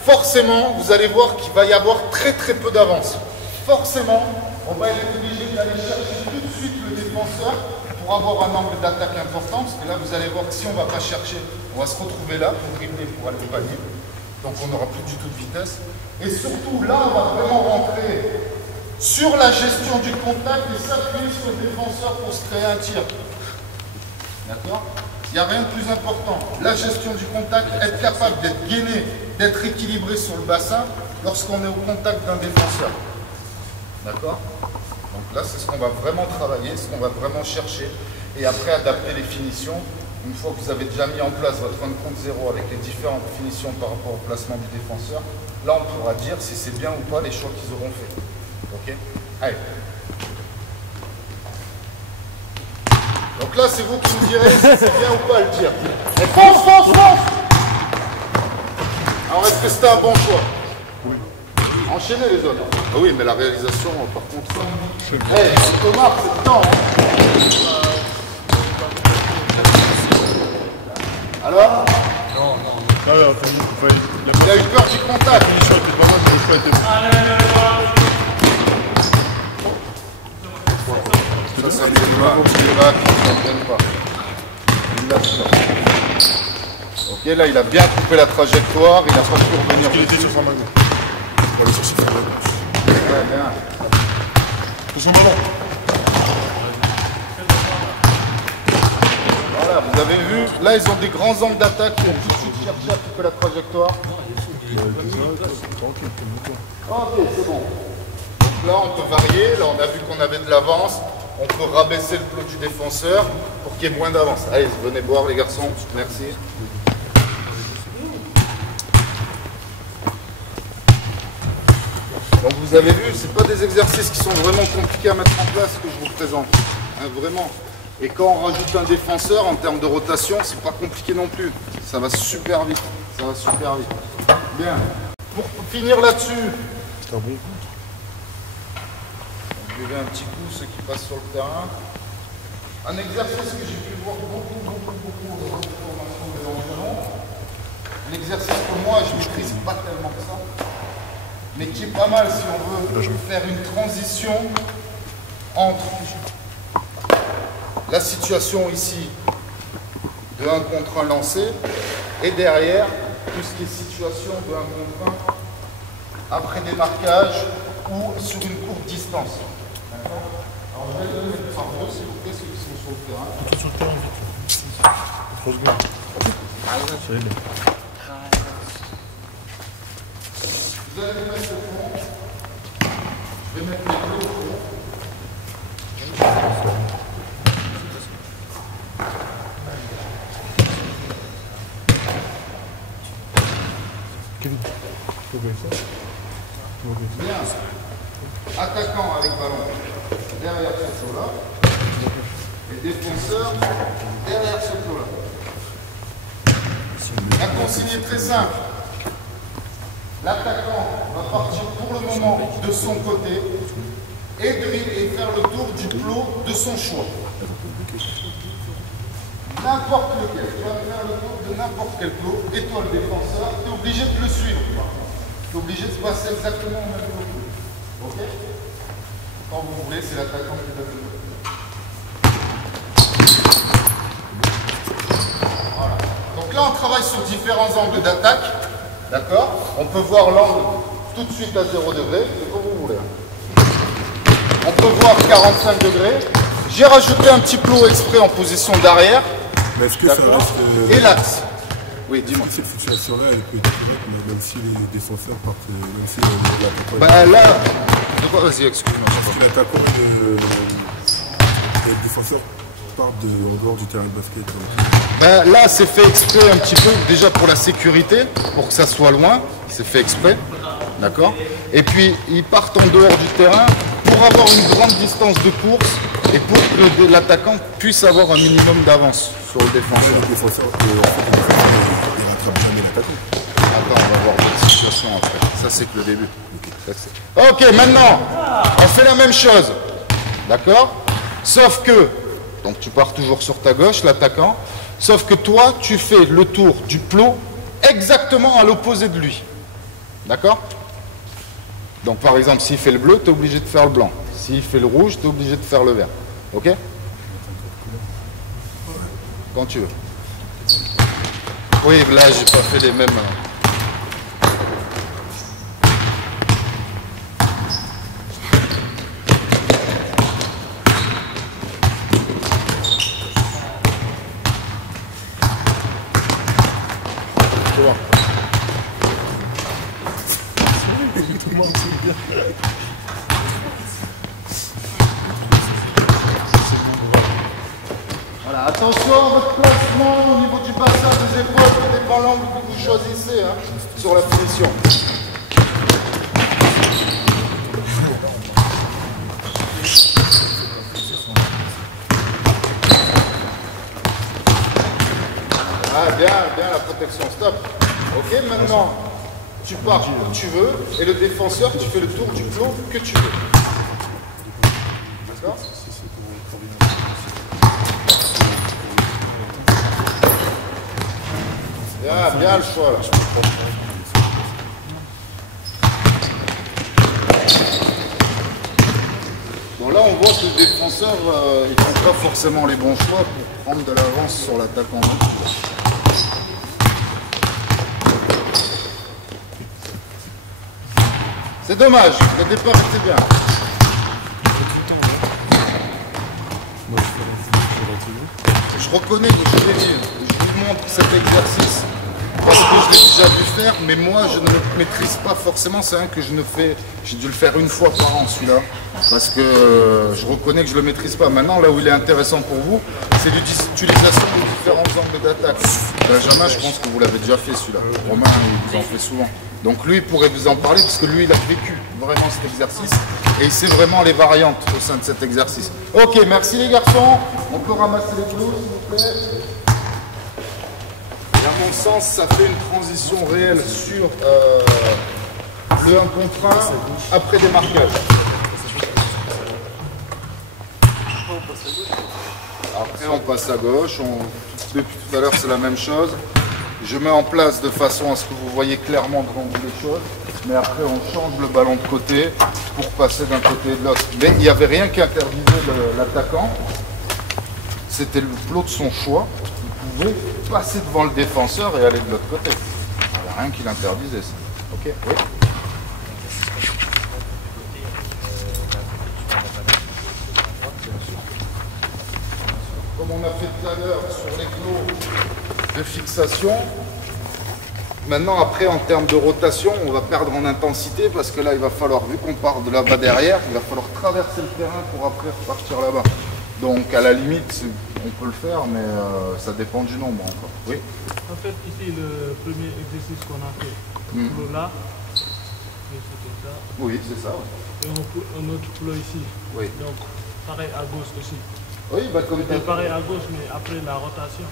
forcément, vous allez voir qu'il va y avoir très peu d'avance. Forcément, on va être obligé d'aller chercher tout de suite le défenseur pour avoir un angle d'attaque important, parce que là, vous allez voir que si on ne va pas chercher, on va se retrouver là pour dribbler, pour aller au panier. Donc on n'aura plus du tout de vitesse. Et surtout, là, on va vraiment rentrer sur la gestion du contact et s'appuyer sur le défenseur pour se créer un tir. D'accord? Il n'y a rien de plus important. La gestion du contact, être capable d'être gainé, d'être équilibré sur le bassin lorsqu'on est au contact d'un défenseur. D'accord? Donc là, c'est ce qu'on va vraiment travailler, ce qu'on va vraiment chercher. Et après, adapter les finitions. Une fois que vous avez déjà mis en place votre fin de compte zéro avec les différentes finitions par rapport au placement du défenseur, là, on pourra dire si c'est bien ou pas les choix qu'ils auront fait. Ok? Allez. Donc là, c'est vous qui me direz si c'est bien ou pas le tir. Et fonce, fonce, fonce! Alors, est-ce que c'était un bon choix? Enchaînez les autres. Ah oui, mais la réalisation, par contre... Hey, Thomas, c'est le temps. Hein. Alors? Non. Il a eu peur du contact. Ça ne vienne pas. Ok, là, il a bien coupé la trajectoire. Il n'a pas pu revenir. Il était sur son ballon. Ouais, bien. Sur son ballon. Voilà, vous avez vu, là ils ont des grands angles d'attaque qui ont tout de suite cherché à couper la trajectoire. Ok, c'est bon. Donc là on peut varier, là on a vu qu'on avait de l'avance, on peut rabaisser le plot du défenseur pour qu'il y ait moins d'avance. Allez, venez boire les garçons, merci. Donc vous avez vu, c'est pas des exercices qui sont vraiment compliqués à mettre en place que je vous présente, hein, vraiment. Et quand on rajoute un défenseur en termes de rotation, c'est pas compliqué non plus. Ça va super vite. Ça va super vite. Bien. Pour finir là-dessus, c'est un bon coup. on buvait un petit coup ceux qui passent sur le terrain. Un exercice que j'ai pu voir beaucoup dans les formations des entraînements. Un exercice que moi je maîtrise pas tellement que ça, mais qui est pas mal si on veut faire une transition entre la situation ici de 1 contre 1 lancé et derrière tout ce qui est situation de 1 contre 1 après démarquage ou sur une courte distance. D'accord? Alors je vais donner par deux s'il vous plaît ceux qui sont sur le terrain. Tout sur le terrain vite. 3 secondes. Ça y est. Vous allez mettre au fond. Je vais mettre les deux au fond. Bien. Attaquant avec ballon derrière ce saut-là. Et défenseur derrière ce saut-là. La consigne est très simple. L'attaquant va partir pour le moment de son côté et faire le tour du plot de son choix. n'importe lequel. Tu vas faire le tour de n'importe quel clos, et toi le défenseur, tu es obligé de le suivre. Tu es obligé de se passer exactement au même clos. Ok? Quand vous voulez, c'est l'attaquant qui donne le clos. Voilà. Donc là, on travaille sur différents angles d'attaque. D'accord? On peut voir l'angle tout de suite à 0 degré, c'est comme vous voulez. On peut voir 45 degrés. J'ai rajouté un petit plot exprès en position d'arrière. Mais est-ce que ça reste... Et l'axe. Oui, dis-moi. Cette situation-là, elle peut être correcte, même si les défenseurs partent, même si l'attaquant... Bah là... De quoi? Vas-y, excuse-moi. Parce que l'attaquant et le défenseur partent en dehors du terrain de basket. Bah là, c'est fait exprès un petit peu, déjà pour la sécurité, pour que ça soit loin. C'est fait exprès. D'accord? Et puis, ils partent en dehors du terrain pour avoir une grande distance de course et pour que l'attaquant puisse avoir un minimum d'avance sur le défenseur. Le défenseur, en fait, il ne rattrape jamais l'attaquant. Attends, on va voir d'autres situations après. Ça, c'est que le début. Ok, maintenant, on fait la même chose. D'accord? Sauf que, donc tu pars toujours sur ta gauche, l'attaquant, sauf que toi, tu fais le tour du plot exactement à l'opposé de lui. D'accord? Donc par exemple, s'il fait le bleu, tu es obligé de faire le blanc. S'il fait le rouge, tu es obligé de faire le vert. Ok? Quand tu veux. Oui, là, j'ai pas fait les mêmes... Voilà, attention à votre placement au niveau du bassin des épaules, ça dépend de l'angle que vous choisissez hein, sur la finition. Ah, bien, bien la protection, stop. Ok, maintenant, tu pars où tu veux et le défenseur, tu fais le tour du plomb que tu veux. D'accord? Bien, bien le choix là. Bon là on voit que le défenseur il ne fait pas forcément les bons choix pour prendre de l'avance sur l'attaquant. C'est dommage, le départ était bien. Je reconnais que je l'ai dit, je vous montre cet exercice parce que je l'ai déjà vu faire, mais moi je ne le maîtrise pas forcément, c'est un que je ne fais, j'ai dû le faire une fois par an celui-là, parce que je reconnais que je ne le maîtrise pas. Maintenant là où il est intéressant pour vous, c'est l'utilisation de différents angles d'attaque. Benjamin, je pense que vous l'avez déjà fait celui-là, Romain il vous en fait souvent. Donc lui il pourrait vous en parler parce que lui il a vécu vraiment cet exercice et il sait vraiment les variantes au sein de cet exercice. Ok, merci les garçons, on peut ramasser les clous s'il vous plaît. Et à mon sens, ça fait une transition réelle sur le 1 contre 1 après démarquage. Après on passe à gauche, depuis tout à l'heure c'est la même chose. Je mets en place de façon à ce que vous voyez clairement devant vous les choses, mais après on change le ballon de côté pour passer d'un côté et de l'autre. Mais il n'y avait rien qui interdisait l'attaquant, c'était le plot de son choix, vous pouvez passer devant le défenseur et aller de l'autre côté. Il n'y avait rien qui l'interdisait ça. Ok, oui. Comme on a fait tout à l'heure sur les clos de fixation, maintenant après en termes de rotation, on va perdre en intensité parce que là il va falloir, vu qu'on part de là-bas derrière, il va falloir traverser le terrain pour après repartir là-bas. Donc à la limite, on peut le faire, mais ça dépend du nombre encore. Oui. En fait, ici, le premier exercice qu'on a fait, là, c'était ça. Oui, c'est ça. Et un autre plot ici. Oui. Donc, pareil à gauche aussi. Oui, bah comme C'était pareil à gauche, mais après la rotation.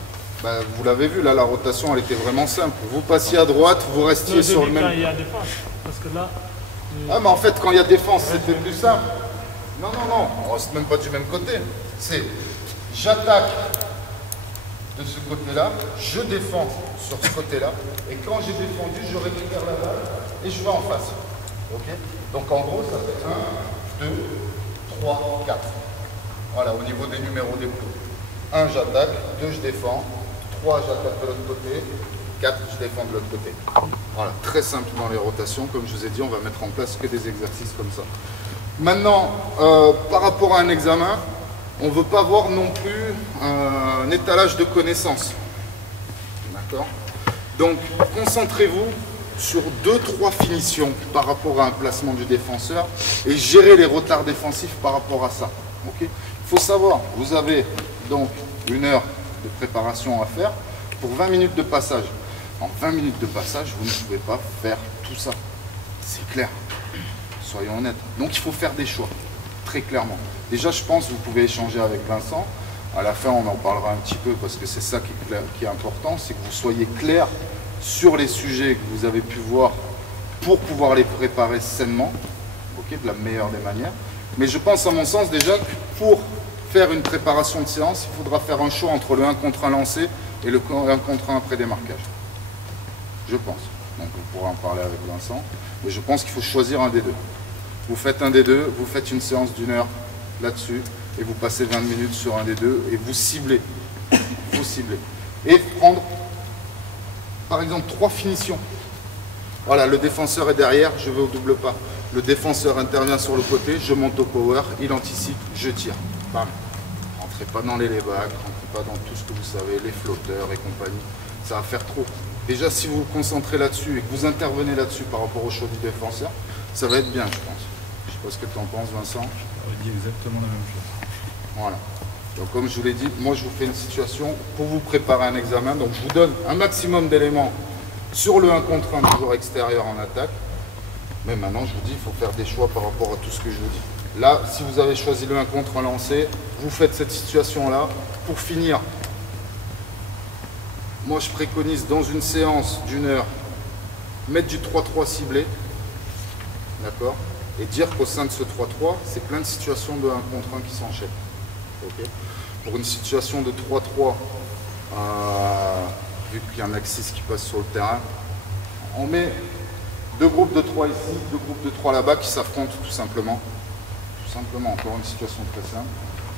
Bah, vous l'avez vu, là la rotation elle était vraiment simple. Vous passiez à droite, vous restiez sur le même... Quand il y a défense, parce que là... Ah mais en fait quand il y a défense c'était plus simple. Non, non, non, on reste même pas du même côté. C'est j'attaque de ce côté-là, je défends sur ce côté-là, et quand j'ai défendu, je récupère la balle et je vais en face. Ok? Donc en gros, ça fait 1, 2, 3, 4. Voilà, au niveau des numéros des coups. 1, j'attaque, 2, je défends, 3, j'attaque de l'autre côté, 4, je défends de l'autre côté. Voilà, très simple dans les rotations. Comme je vous ai dit, on va mettre en place que des exercices comme ça. Maintenant, par rapport à un examen, on ne veut pas voir non plus un étalage de connaissances. D'accord? Donc, concentrez-vous sur 2-3 finitions par rapport à un placement du défenseur et gérer les retards défensifs par rapport à ça. Okay? Il faut savoir, vous avez donc 1 heure de préparation à faire pour 20 minutes de passage. En 20 minutes de passage, vous ne pouvez pas faire tout ça. C'est clair. Soyons honnêtes. Donc, il faut faire des choix, très clairement. Déjà, je pense que vous pouvez échanger avec Vincent. À la fin, on en parlera un petit peu parce que c'est ça qui est important, c'est que vous soyez clair sur les sujets que vous avez pu voir pour pouvoir les préparer sainement, okay, de la meilleure des manières. Mais je pense, à mon sens, déjà que pour faire une préparation de séance, il faudra faire un choix entre le 1 contre 1 lancé et le 1 contre 1 après démarquage. Je pense. Donc, vous pourrez en parler avec Vincent. Mais je pense qu'il faut choisir un des deux. Vous faites un des deux, vous faites une séance d'1 heure là-dessus et vous passez 20 minutes sur un des deux et vous ciblez. Vous ciblez. Et prendre, par exemple, 3 finitions. Voilà, le défenseur est derrière, je vais au double pas. Le défenseur intervient sur le côté, je monte au power, il anticipe, je tire. Bam. Rentrez pas dans les layback, rentrez pas dans tout ce que vous savez, les flotteurs et compagnie. Ça va faire trop. Déjà, si vous vous concentrez là-dessus et que vous intervenez là-dessus par rapport au choix du défenseur, ça va être bien, je pense. Je sais pas ce que tu en penses, Vincent. On dit exactement la même chose. Voilà. Donc, comme je vous l'ai dit, moi, je vous fais une situation pour vous préparer un examen. Donc, je vous donne un maximum d'éléments sur le 1 contre 1 du joueur extérieur en attaque. Mais maintenant, je vous dis, il faut faire des choix par rapport à tout ce que je vous dis. Là, si vous avez choisi le 1 contre 1 lancé, vous faites cette situation-là. Pour finir, moi, je préconise dans une séance d'1 heure, mettre du 3-3 ciblé. D'accord? Et dire qu'au sein de ce 3-3, c'est plein de situations de 1 contre 1 qui s'enchaînent. Okay? Pour une situation de 3-3, vu qu'il y a un axis qui passe sur le terrain, on met 2 groupes de 3 ici, 2 groupes de 3 là-bas qui s'affrontent tout simplement. Tout simplement, encore une situation très simple.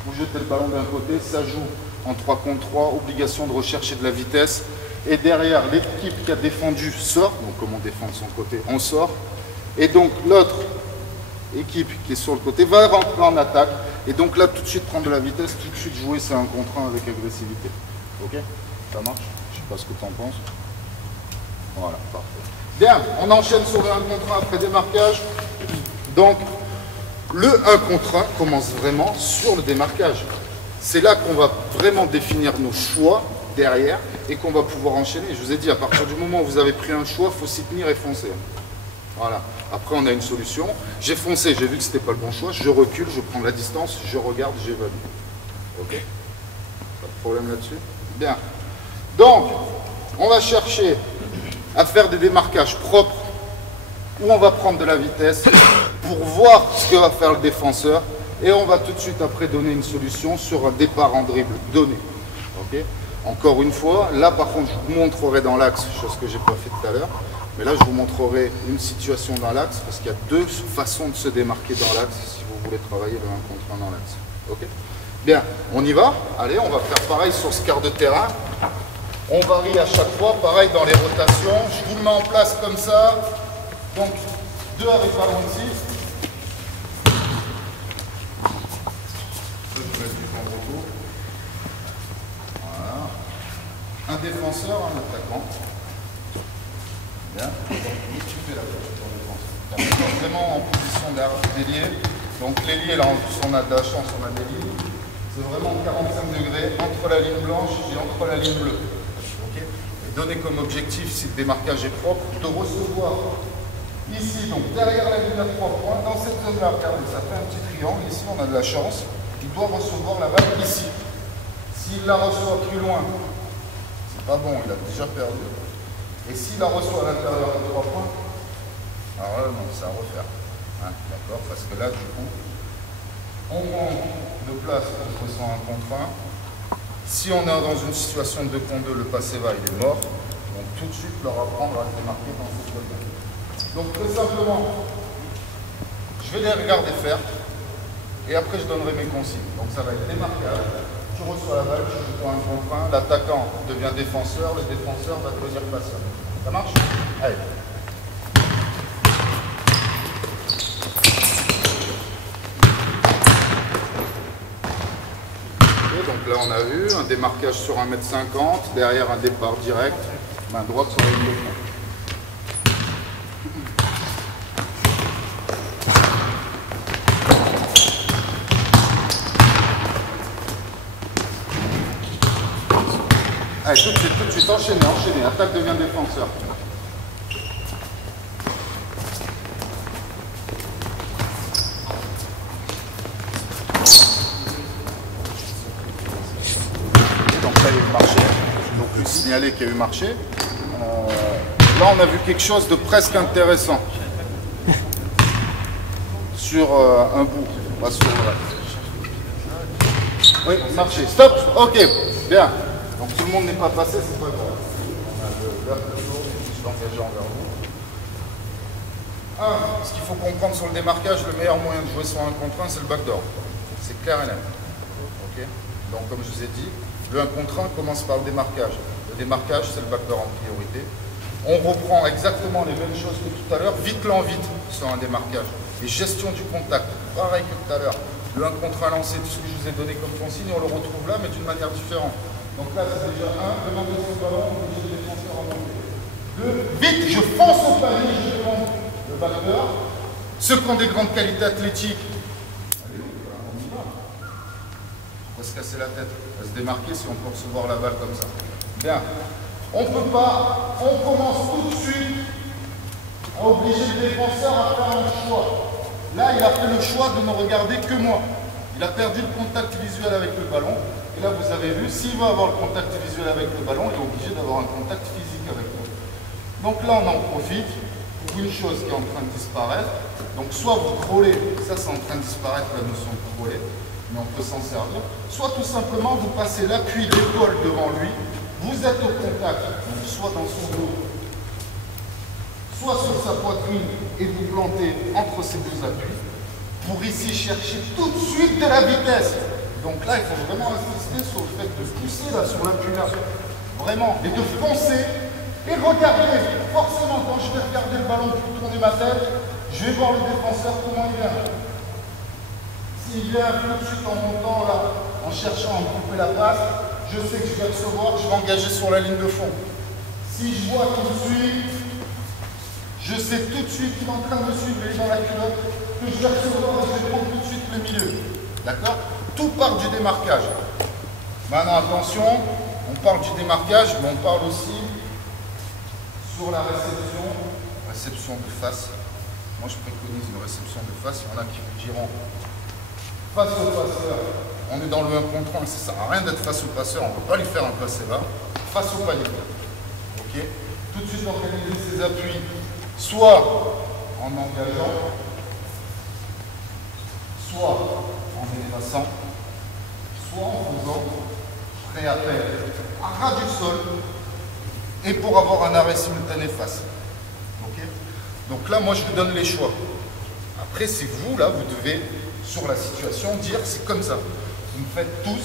Vous jetez le ballon d'un côté, ça joue en 3 contre 3, obligation de rechercher de la vitesse. Et derrière, l'équipe qui a défendu sort, donc comme on défend de son côté, on sort. Et donc l'autre équipe qui est sur le côté va rentrer en attaque. Et donc là, tout de suite prendre de la vitesse, tout de suite jouer, c'est un contre 1 avec agressivité. Ok? Ça marche? Je sais pas ce que tu en penses. Voilà, parfait. Bien, on enchaîne sur le 1 contre 1 après démarquage. Donc, le 1 contre 1 commence vraiment sur le démarquage. C'est là qu'on va vraiment définir nos choix derrière et qu'on va pouvoir enchaîner. Je vous ai dit, à partir du moment où vous avez pris un choix, il faut s'y tenir et foncer. Voilà. Après, on a une solution. J'ai foncé, j'ai vu que ce n'était pas le bon choix. Je recule, je prends la distance, je regarde, j'évalue. Ok? Pas de problème là-dessus? Bien. Donc, on va chercher à faire des démarquages propres où on va prendre de la vitesse pour voir ce que va faire le défenseur et on va tout de suite après donner une solution sur un départ en dribble donné. Okay? Encore une fois, là par contre je vous montrerai dans l'axe, chose que j'ai pas fait tout à l'heure, mais là je vous montrerai une situation dans l'axe parce qu'il y a 2 façons de se démarquer dans l'axe si vous voulez travailler le 1 contre 1 dans l'axe. Okay? Bien, on y va. Allez, on va faire pareil sur ce quart de terrain. On varie à chaque fois, pareil dans les rotations. Je vous le mets en place comme ça. Donc, 2 avec ballon ici. Je vais mettre du camp de retour. Voilà. Un défenseur, un attaquant. Bien. Donc, tu fais la défense. On est vraiment en position d'ailier. Donc, l'ailier, là, en plus, on a de la chance, on a des lignes. C'est vraiment 45 degrés entre la ligne blanche et entre la ligne bleue. Donner comme objectif, si le démarquage est propre, de recevoir ici, donc derrière la ligne à 3 points, dans cette zone-là, regardez, ça fait un petit triangle, ici on a de la chance, il doit recevoir la balle ici. S'il la reçoit plus loin, c'est pas bon, il a déjà perdu. Et s'il la reçoit à l'intérieur de 3 points, alors là, non, c'est à refaire. Hein, d'accord? Parce que là, du coup, on manque de place contre son 1 contre 1. Si on est dans une situation de 2 contre 2, le passé va, il est mort. Donc tout de suite, leur apprendre à se démarquer dans ce domaine. Donc très simplement, je vais les regarder faire et après je donnerai mes consignes. Donc ça va être démarquage, tu reçois la balle, tu joues un contre 1, l'attaquant devient défenseur, le défenseur va devenir passeur. Ça marche? Allez. Donc là on a vu un démarquage sur 1,50 m, derrière un départ direct, main droite sur la ligne de fond. Allez, tout de suite, enchaînez, attaque devient défenseur. Signaler qu'il y a eu marché. Là, on a vu quelque chose de presque intéressant sur un bout, pas sur le reste. Oui, marché. Stop. Ok, bien. Donc tout le monde n'est pas passé, c'est pas grave. On a l'heure de jour, je suis engagé envers vous. Ce qu'il faut comprendre sur le démarquage, le meilleur moyen de jouer sur un contre 1, c'est le backdoor. C'est clair et net. Ok. Donc comme je vous ai dit, le 1 contre 1 commence par le démarquage. Le démarquage, c'est le backdoor en priorité. On reprend exactement les mêmes choses que tout à l'heure, vite l'en vite sur un démarquage. Et gestion du contact, pareil que tout à l'heure. Le 1 contre 1 lancé, tout ce que je vous ai donné comme consigne, on le retrouve là, mais d'une manière différente. Donc là, c'est déjà 1, demandez son ballon, on oblige le défenseur à monter. 2, vite, je fonce au panier, je demande le backdoor. Ceux qui ont des grandes qualités athlétiques, allez, on y va. On va se casser la tête, on va se démarquer si on peut recevoir la balle comme ça. Bien. On ne peut pas, on commence tout de suite à obliger le défenseur à faire un choix. Là, il a fait le choix de ne regarder que moi. Il a perdu le contact visuel avec le ballon. Et là, vous avez vu, s'il veut avoir le contact visuel avec le ballon, il est obligé d'avoir un contact physique avec nous. Donc là, on en profite pour une chose qui est en train de disparaître. Donc soit vous trollez, ça c'est en train de disparaître la notion de troller, mais on peut s'en servir. Soit tout simplement, vous passez l'appui d'épaule devant lui. Vous êtes au contact, donc soit dans son dos, soit sur sa poitrine, et vous plantez entre ces deux appuis, pour ici chercher tout de suite de la vitesse. Donc là, il faut vraiment insister sur le fait de pousser là, sur l'appui là, vraiment, et de foncer, et regarder. Forcément, quand je vais regarder le ballon pour tourner ma tête, je vais voir le défenseur comment il vient. S'il vient tout de suite en montant là, en cherchant à me couper la passe, je sais que je vais recevoir, je vais engager sur la ligne de fond. Si je vois qu'il me suit, je sais tout de suite qu'il est en train de me suivre, il est dans la culotte, que je vais recevoir et je vais prendre tout de suite le milieu. D'accord? Tout part du démarquage. Maintenant, attention, on parle du démarquage, mais on parle aussi sur la réception de face. Moi, je préconise une réception de face. Il y en a qui vous diront face au passeur. On est dans le 1 contre 1, ça ne sert à rien d'être face au passeur, on ne peut pas lui faire un passé là, face au panier. Ok. Tout de suite organiser ses appuis, soit en engageant, soit en effaçant, soit en faisant pré-appel à ras du sol et pour avoir un arrêt simultané face. Ok. Donc là, moi je vous donne les choix. Après, c'est vous, là, vous devez, sur la situation, dire c'est comme ça. Vous me faites tous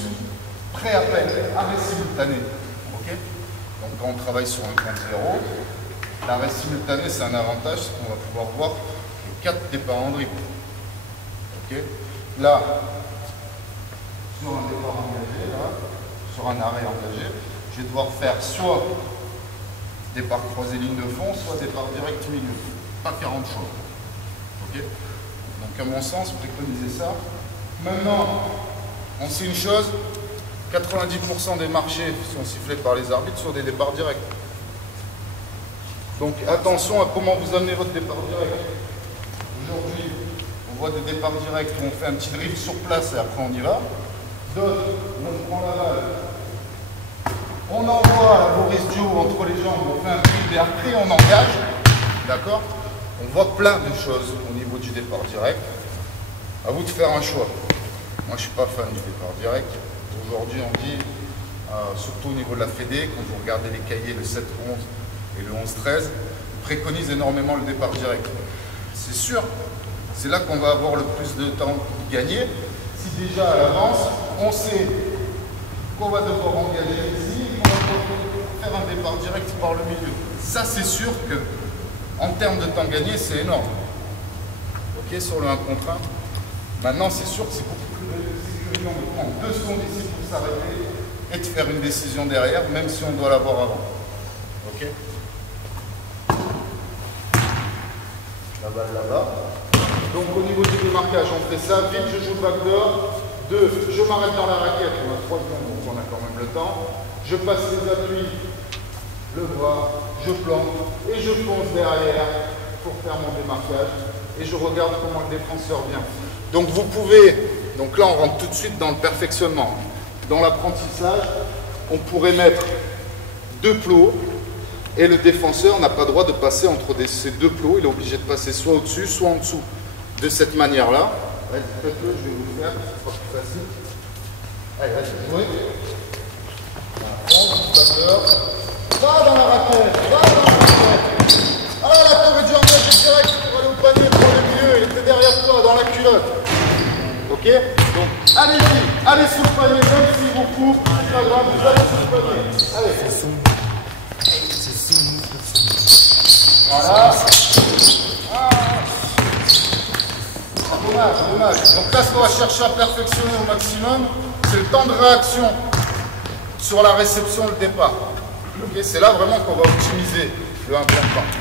pré-appel, arrêt simultané. Okay. Donc quand on travaille sur un contre 0, l'arrêt simultané c'est un avantage, c'est qu'on va pouvoir voir les 4 départs en dribble. Okay. Là, sur un départ engagé, là, sur un arrêt engagé, je vais devoir faire soit départ croisé ligne de fond, soit départ direct milieu. Pas 40 choix. Okay. Donc à mon sens, préconisez ça. Maintenant, on sait une chose, 90% des marchés sont sifflés par les arbitres sur des départs directs. Donc attention à comment vous amenez votre départ direct. Aujourd'hui, on voit des départs directs où on fait un petit drift sur place et après on y va. D'autres, on prend la balle, on envoie à Boris Dio entre les jambes, on fait un drift et après on engage. D'accord? On voit plein de choses au niveau du départ direct. À vous de faire un choix. Moi, je ne suis pas fan du départ direct. Aujourd'hui, on dit surtout au niveau de la Fédé, quand vous regardez les cahiers, le 7-11 et le 11-13, préconise énormément le départ direct. C'est sûr, c'est là qu'on va avoir le plus de temps gagné. Si déjà à l'avance, on sait qu'on va devoir engager ici, qu'on va devoir faire un départ direct par le milieu. Ça, c'est sûr que, en termes de temps gagné, c'est énorme. Ok, sur le 1 contre 1. Maintenant, c'est sûr que c'est beaucoup plus sécurisant de prendre 2 secondes ici pour s'arrêter et de faire une décision derrière, même si on doit l'avoir avant. Ok. La balle là-bas. Donc au niveau du démarquage, on fait ça. Vite, je joue le backdoor. 2, je m'arrête dans la raquette. On a 3 secondes, donc on a quand même le temps. Je passe les appuis, le bras, je plante et je fonce derrière pour faire mon démarquage. Et je regarde comment le défenseur vient. Donc vous pouvez, donc là on rentre tout de suite dans le perfectionnement. Dans l'apprentissage, on pourrait mettre 2 plots. Et le défenseur n'a pas le droit de passer entre ces 2 plots. Il est obligé de passer soit au-dessus, soit en dessous. De cette manière-là. Allez, faites-le, je vais vous le faire. Ce sera plus facile. Allez, vas-y, jouez. Va dans la raquette. Va dans la raquette. Ah, la tour dû engager direct pour aller au panier, pour le milieu. Il était derrière toi, dans la culotte. Ok? Donc, allez-y. Allez sous le panier, même s'il vous coupe. C'est pas grave, vous allez sous le panier. Allez. Voilà. Ah. Dommage, dommage. Donc là, ce qu'on va chercher à perfectionner au maximum, c'est le temps de réaction sur la réception et le départ. Okay, c'est là vraiment qu'on va optimiser le 1 contre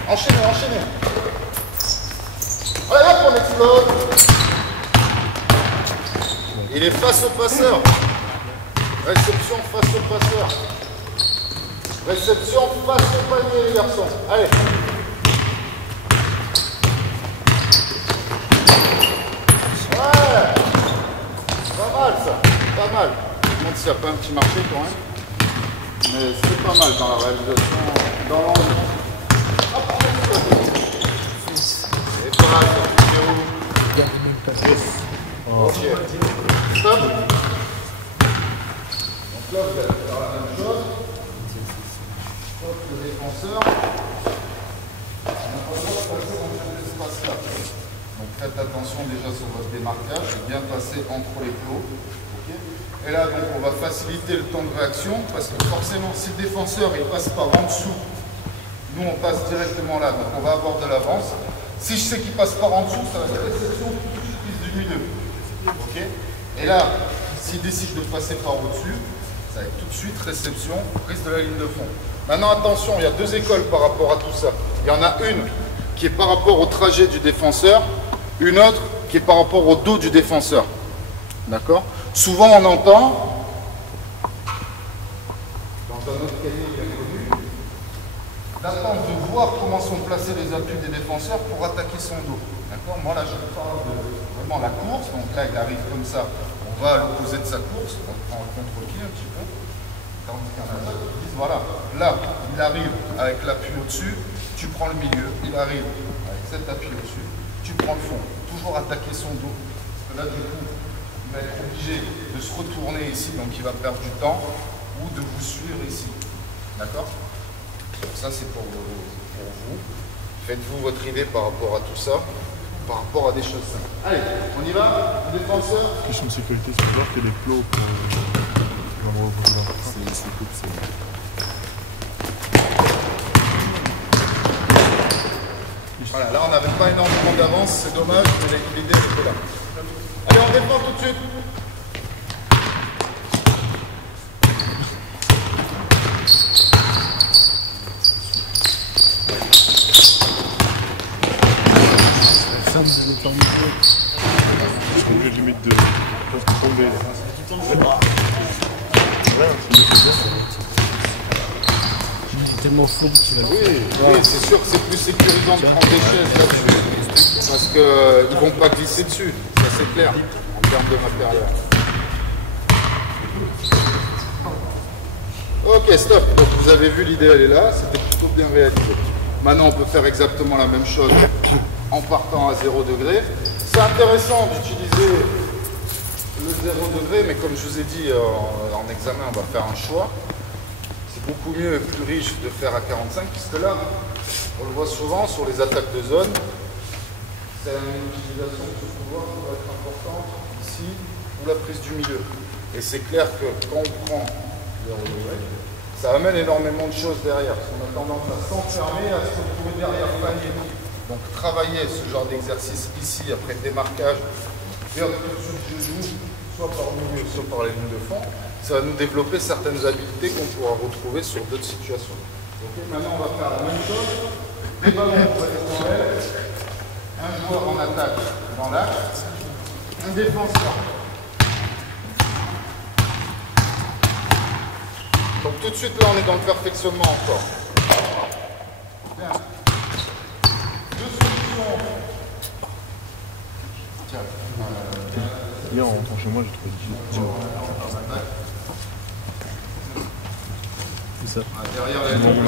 1. Enchaînez, enchaînez. Allez, hop, on explose. Il est face au passeur. Réception face au passeur. Réception face au panier, les garçons. Allez. Ouais. Pas mal ça. Pas mal. Je me demande s'il n'y a pas un petit marché quand même. Mais c'est pas mal dans la réalisation. Dans l'angle. Hop, c'est pas mal ça. Ok. Stop. Donc là, vous allez faire la même chose. Sauf le défenseur, on n'a pas le droit de passer dans cet espace-là. Donc faites attention déjà sur votre démarquage, bien passer entre les plots. Okay. Et là, donc, on va faciliter le temps de réaction parce que forcément, si le défenseur il passe par en dessous, nous on passe directement là, donc on va avoir de l'avance. Si je sais qu'il passe par en dessous, ça va être réception tout de suite prise du milieu. Okay. Et là, s'il décide de passer par au-dessus, ça va être tout de suite réception, prise de la ligne de fond. Maintenant, attention, il y a 2 écoles par rapport à tout ça. Il y en a une qui est par rapport au trajet du défenseur, une autre qui est par rapport au dos du défenseur. D'accord? Souvent, on entend, dans un autre cahier bien connu, d'attendre de voir comment sont placés les appuis des défenseurs pour attaquer son dos. D'accord? Moi, là, je parle de vraiment la course. Donc là, il arrive comme ça. On va à l'opposé de sa course. On prend le contre-pied un petit peu. Tandis qu'il y en a d'autres qui disent, voilà, là, il arrive avec l'appui au-dessus, tu prends le milieu, il arrive avec cet appui au-dessus, tu prends le fond. Toujours attaquer son dos. Parce que là, du coup, il va être obligé de se retourner ici, donc il va perdre du temps, ou de vous suivre ici. D'accord? Ça, c'est pour vous. Faites-vous votre idée par rapport à tout ça, par rapport à des choses simples. Allez, on y va, le défenseur. Question de sécurité, c'est voir qu'il y a des plots pour l'endroit où vous voulez. Voilà, là on n'avait pas énormément d'avance, c'est dommage, mais l'idée était là. Allez, on défend tout de suite. Ils sont obligés limite de tomber. C'est tellement fou qu'il va. Oui, c'est sûr que c'est plus sécurisant de prendre des chaises là-dessus. Parce qu'ils ne vont pas glisser dessus, ça c'est clair, en termes de matériel. Ok, stop. Donc vous avez vu, l'idée elle est là, c'était plutôt bien réalisé. Maintenant on peut faire exactement la même chose en partant à 0 degré. C'est intéressant d'utiliser le 0 degré, mais comme je vous ai dit en examen, on va faire un choix. C'est beaucoup mieux et plus riche de faire à 45, puisque là, on le voit souvent sur les attaques de zone, c'est une utilisation de ce pouvoir qui va être importante ici, ou la prise du milieu. Et c'est clair que quand on prend 0 degré, ça amène énormément de choses derrière, parce qu'on a tendance à s'enfermer, à se retrouver derrière panier. Donc travailler ce genre d'exercice ici, après le démarquage, vers tout de suite je joue, soit par le milieu, soit par les lignes de fond, ça va nous développer certaines habiletés qu'on pourra retrouver sur d'autres situations. Okay, maintenant on va faire la même chose, des ballons pour aller dans l'aile, un joueur en attaque dans l'axe, un défenseur. Donc tout de suite là on est dans le perfectionnement encore. Bien. Deux solutions. Tiens. Hier en rentrant chez moi j'ai trouvé 10. C'est ça. Derrière la ligne,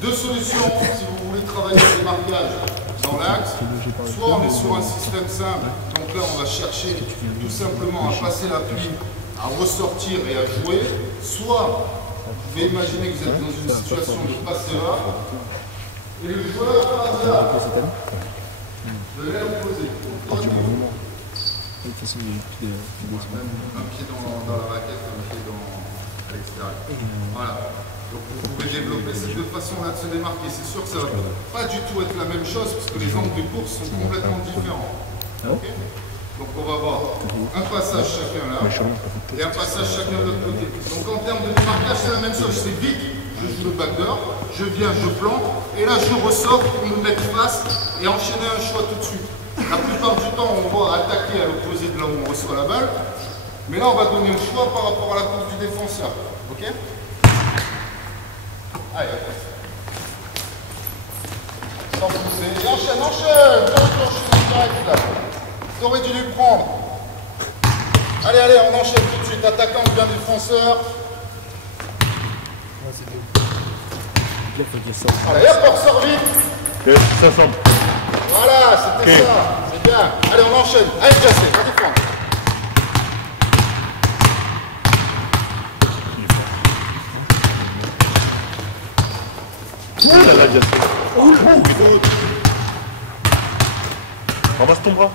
deux solutions si vous voulez travailler le démarquage dans l'axe. Soit on est sur un système simple, donc là on va chercher tout simplement à passer l'appui, à ressortir et à jouer. Soit vous pouvez imaginer que vous êtes dans une situation de passer là, et le joueur passe là, de l'aile opposée. Un pied dans la raquette, un pied à l'extérieur. Voilà. Donc vous pouvez développer ces deux façons-là de se démarquer. C'est sûr que ça ne va pas du tout être la même chose parce que les angles de course sont complètement différents. Okay, donc on va voir un passage chacun là et un passage chacun de l'autre côté. Donc en termes de démarquage, c'est la même chose. C'est vite, je joue le backdoor, je viens, je plante et là je ressors pour me mettre face et enchaîner un choix tout de suite. La plupart du temps, on va attaquer à l'opposé de là où on reçoit la balle. Mais là, on va donner le choix par rapport à la course du défenseur. Ok? Allez, sans pousser. Et enchaîne, enchaîne! Direct là. T'aurais dû lui prendre. Allez, allez, on enchaîne tout de suite. Attaquant devient défenseur. Allez, hop, on ressort vite. Ça semble. Voilà, c'était ça. C'est bien. Allez, on enchaîne. Allez, Jassé, va défendre. Oh là là, Jassé. Ramasse ton bras.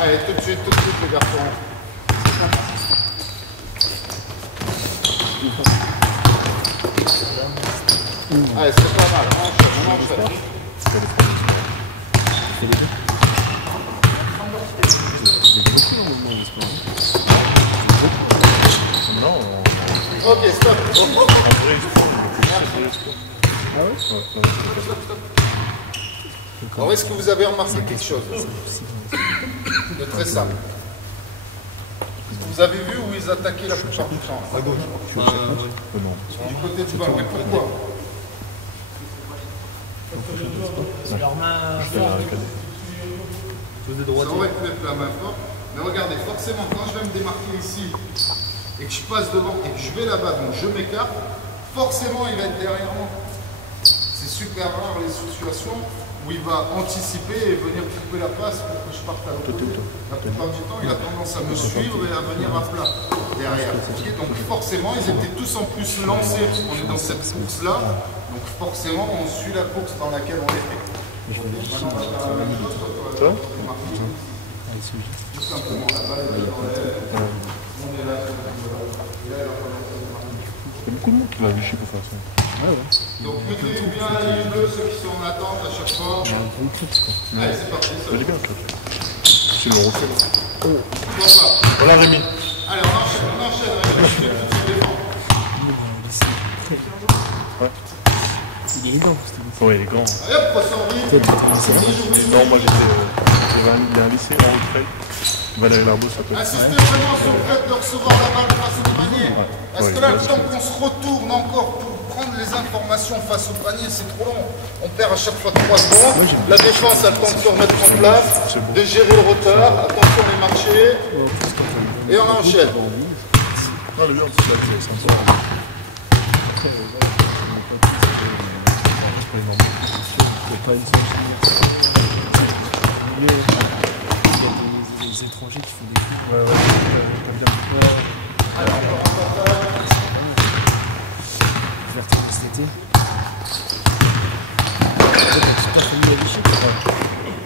Allez, tout de suite, les garçons. Allez, c'est pas mal, on enchaîne. Non. Ok, stop. Alors, est-ce que vous avez remarqué quelque chose de très simple? Vous avez vu où ils attaquaient la plupart du temps? À gauche. Du côté du ballon. Pourquoi? Leur main forte. Ça aurait pu être la main forte. Mais regardez, forcément, quand je vais me démarquer ici et que je passe devant et que je vais là-bas, donc je m'écarte, forcément il va être derrière moi. C'est super rare les situations où il va anticiper et venir couper la passe pour que je parte à l'opposé. La plupart du temps, il a tendance à me suivre et à venir à plat derrière. Okay, donc forcément, ils étaient tous en plus lancés parce qu'on est dans cette course-là. Donc forcément, on suit la course dans laquelle on est fait. Maintenant, on va faire la même chose. Tout simplement, la balle est dans l'aile. On est là. Et là, il va falloir se démarquer. Il y a beaucoup de monde qui va Vichy pour faire ça. Donc mettez-vous bien la ligne bleue, ceux qui sont en attente à chaque fois. Allez, c'est parti. J'ai bien fait. C'est le refait là. Pourquoi pas? Voilà Rémi. Allez, on enchaîne, Rémi. Je vais tout de suite défendre. Ouais. Il est grand. Ouais, il est grand. Allez hop, ressort vite. Non, moi j'étais un lycée en retrait. Valérie Larbeau, ça peut être. Insistez vraiment sur le fait de recevoir la balle face au panier. Parce que là, le temps qu'on se retourne encore pour prendre les informations face au panier, c'est trop long. On perd à chaque fois 3 secondes. La défense a le temps de se remettre en place, de gérer le retard. Attention les marchés. Et on enchaîne. Non, le bien, c'est sympa. il y a des étrangers qui font des coups. Ouais, t'aimes bien. Ouverture de cet été. Super familier à Vichy.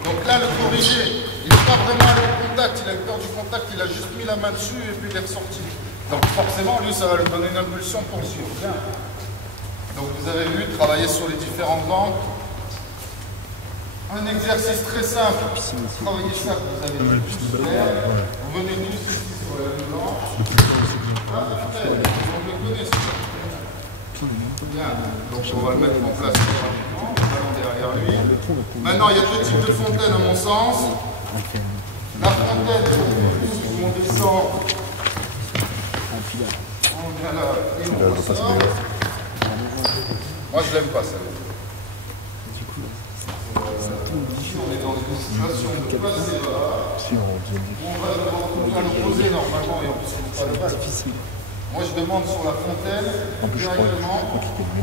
Donc là, le corrigé, il n'est pas vraiment allé au contact, il a eu peur du contact, il a juste mis la main dessus et puis il est ressorti. Donc forcément, lui, ça va lui donner une impulsion pour le suivre. Bien. Donc vous avez vu, travailler sur les différentes angles. Un exercice très simple. Travaillez ça, vous avez juste faire. Vous venez juste ici sur la blanche. Après, on le connaît, ça. Bien. Donc on va le mettre en place rapidement. Derrière lui. Maintenant, il y a deux types de fontaines à mon sens. La fontaine, où on descend, on vient là et on ressort. Moi, je l'aime pas celle-là. Ici, on est dans une situation de passer bas. On va l'opposer normalement et on ne pas le bas. Moi, je demande sur la fontaine, directement,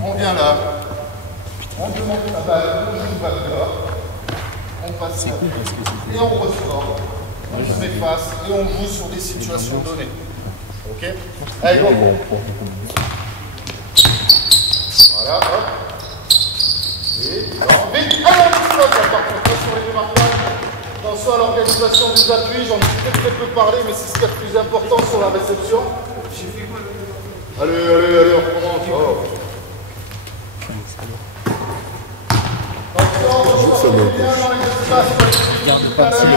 on vient là. On demande la balle, on joue une balle là, on passe là, et on ressort, on se met face et on joue sur des situations données. Ok? Allez, go! Voilà, hop. Et vite! Allez, on stop! Par contre, pas sur les démarquages. Attention à l'organisation des appuis, j'en ai très peu parlé, mais c'est ce qu'il y a de plus important sur la réception. Allez, on recommence. Oh.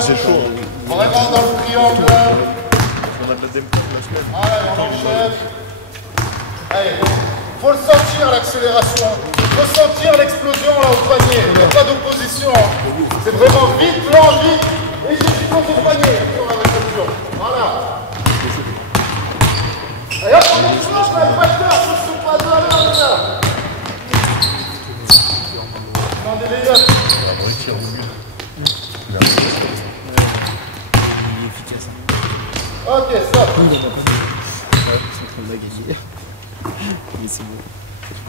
C'est chaud. Vraiment dans le triangle. On a de la démo la semaine. Allez, on enchaîne. Allez, faut le sentir l'accélération. Faut sentir l'explosion là au panier. Il n'y a pas d'opposition. C'est vraiment vite, lent, vite. Et je suis contre le panier sur la réception. Voilà. Allez hop, on explose là, le facteur. Ce ne sont pas deux à l'heure, les gars. Demandez les gars. Il tire au mieux. Il est efficace. Ok, stop.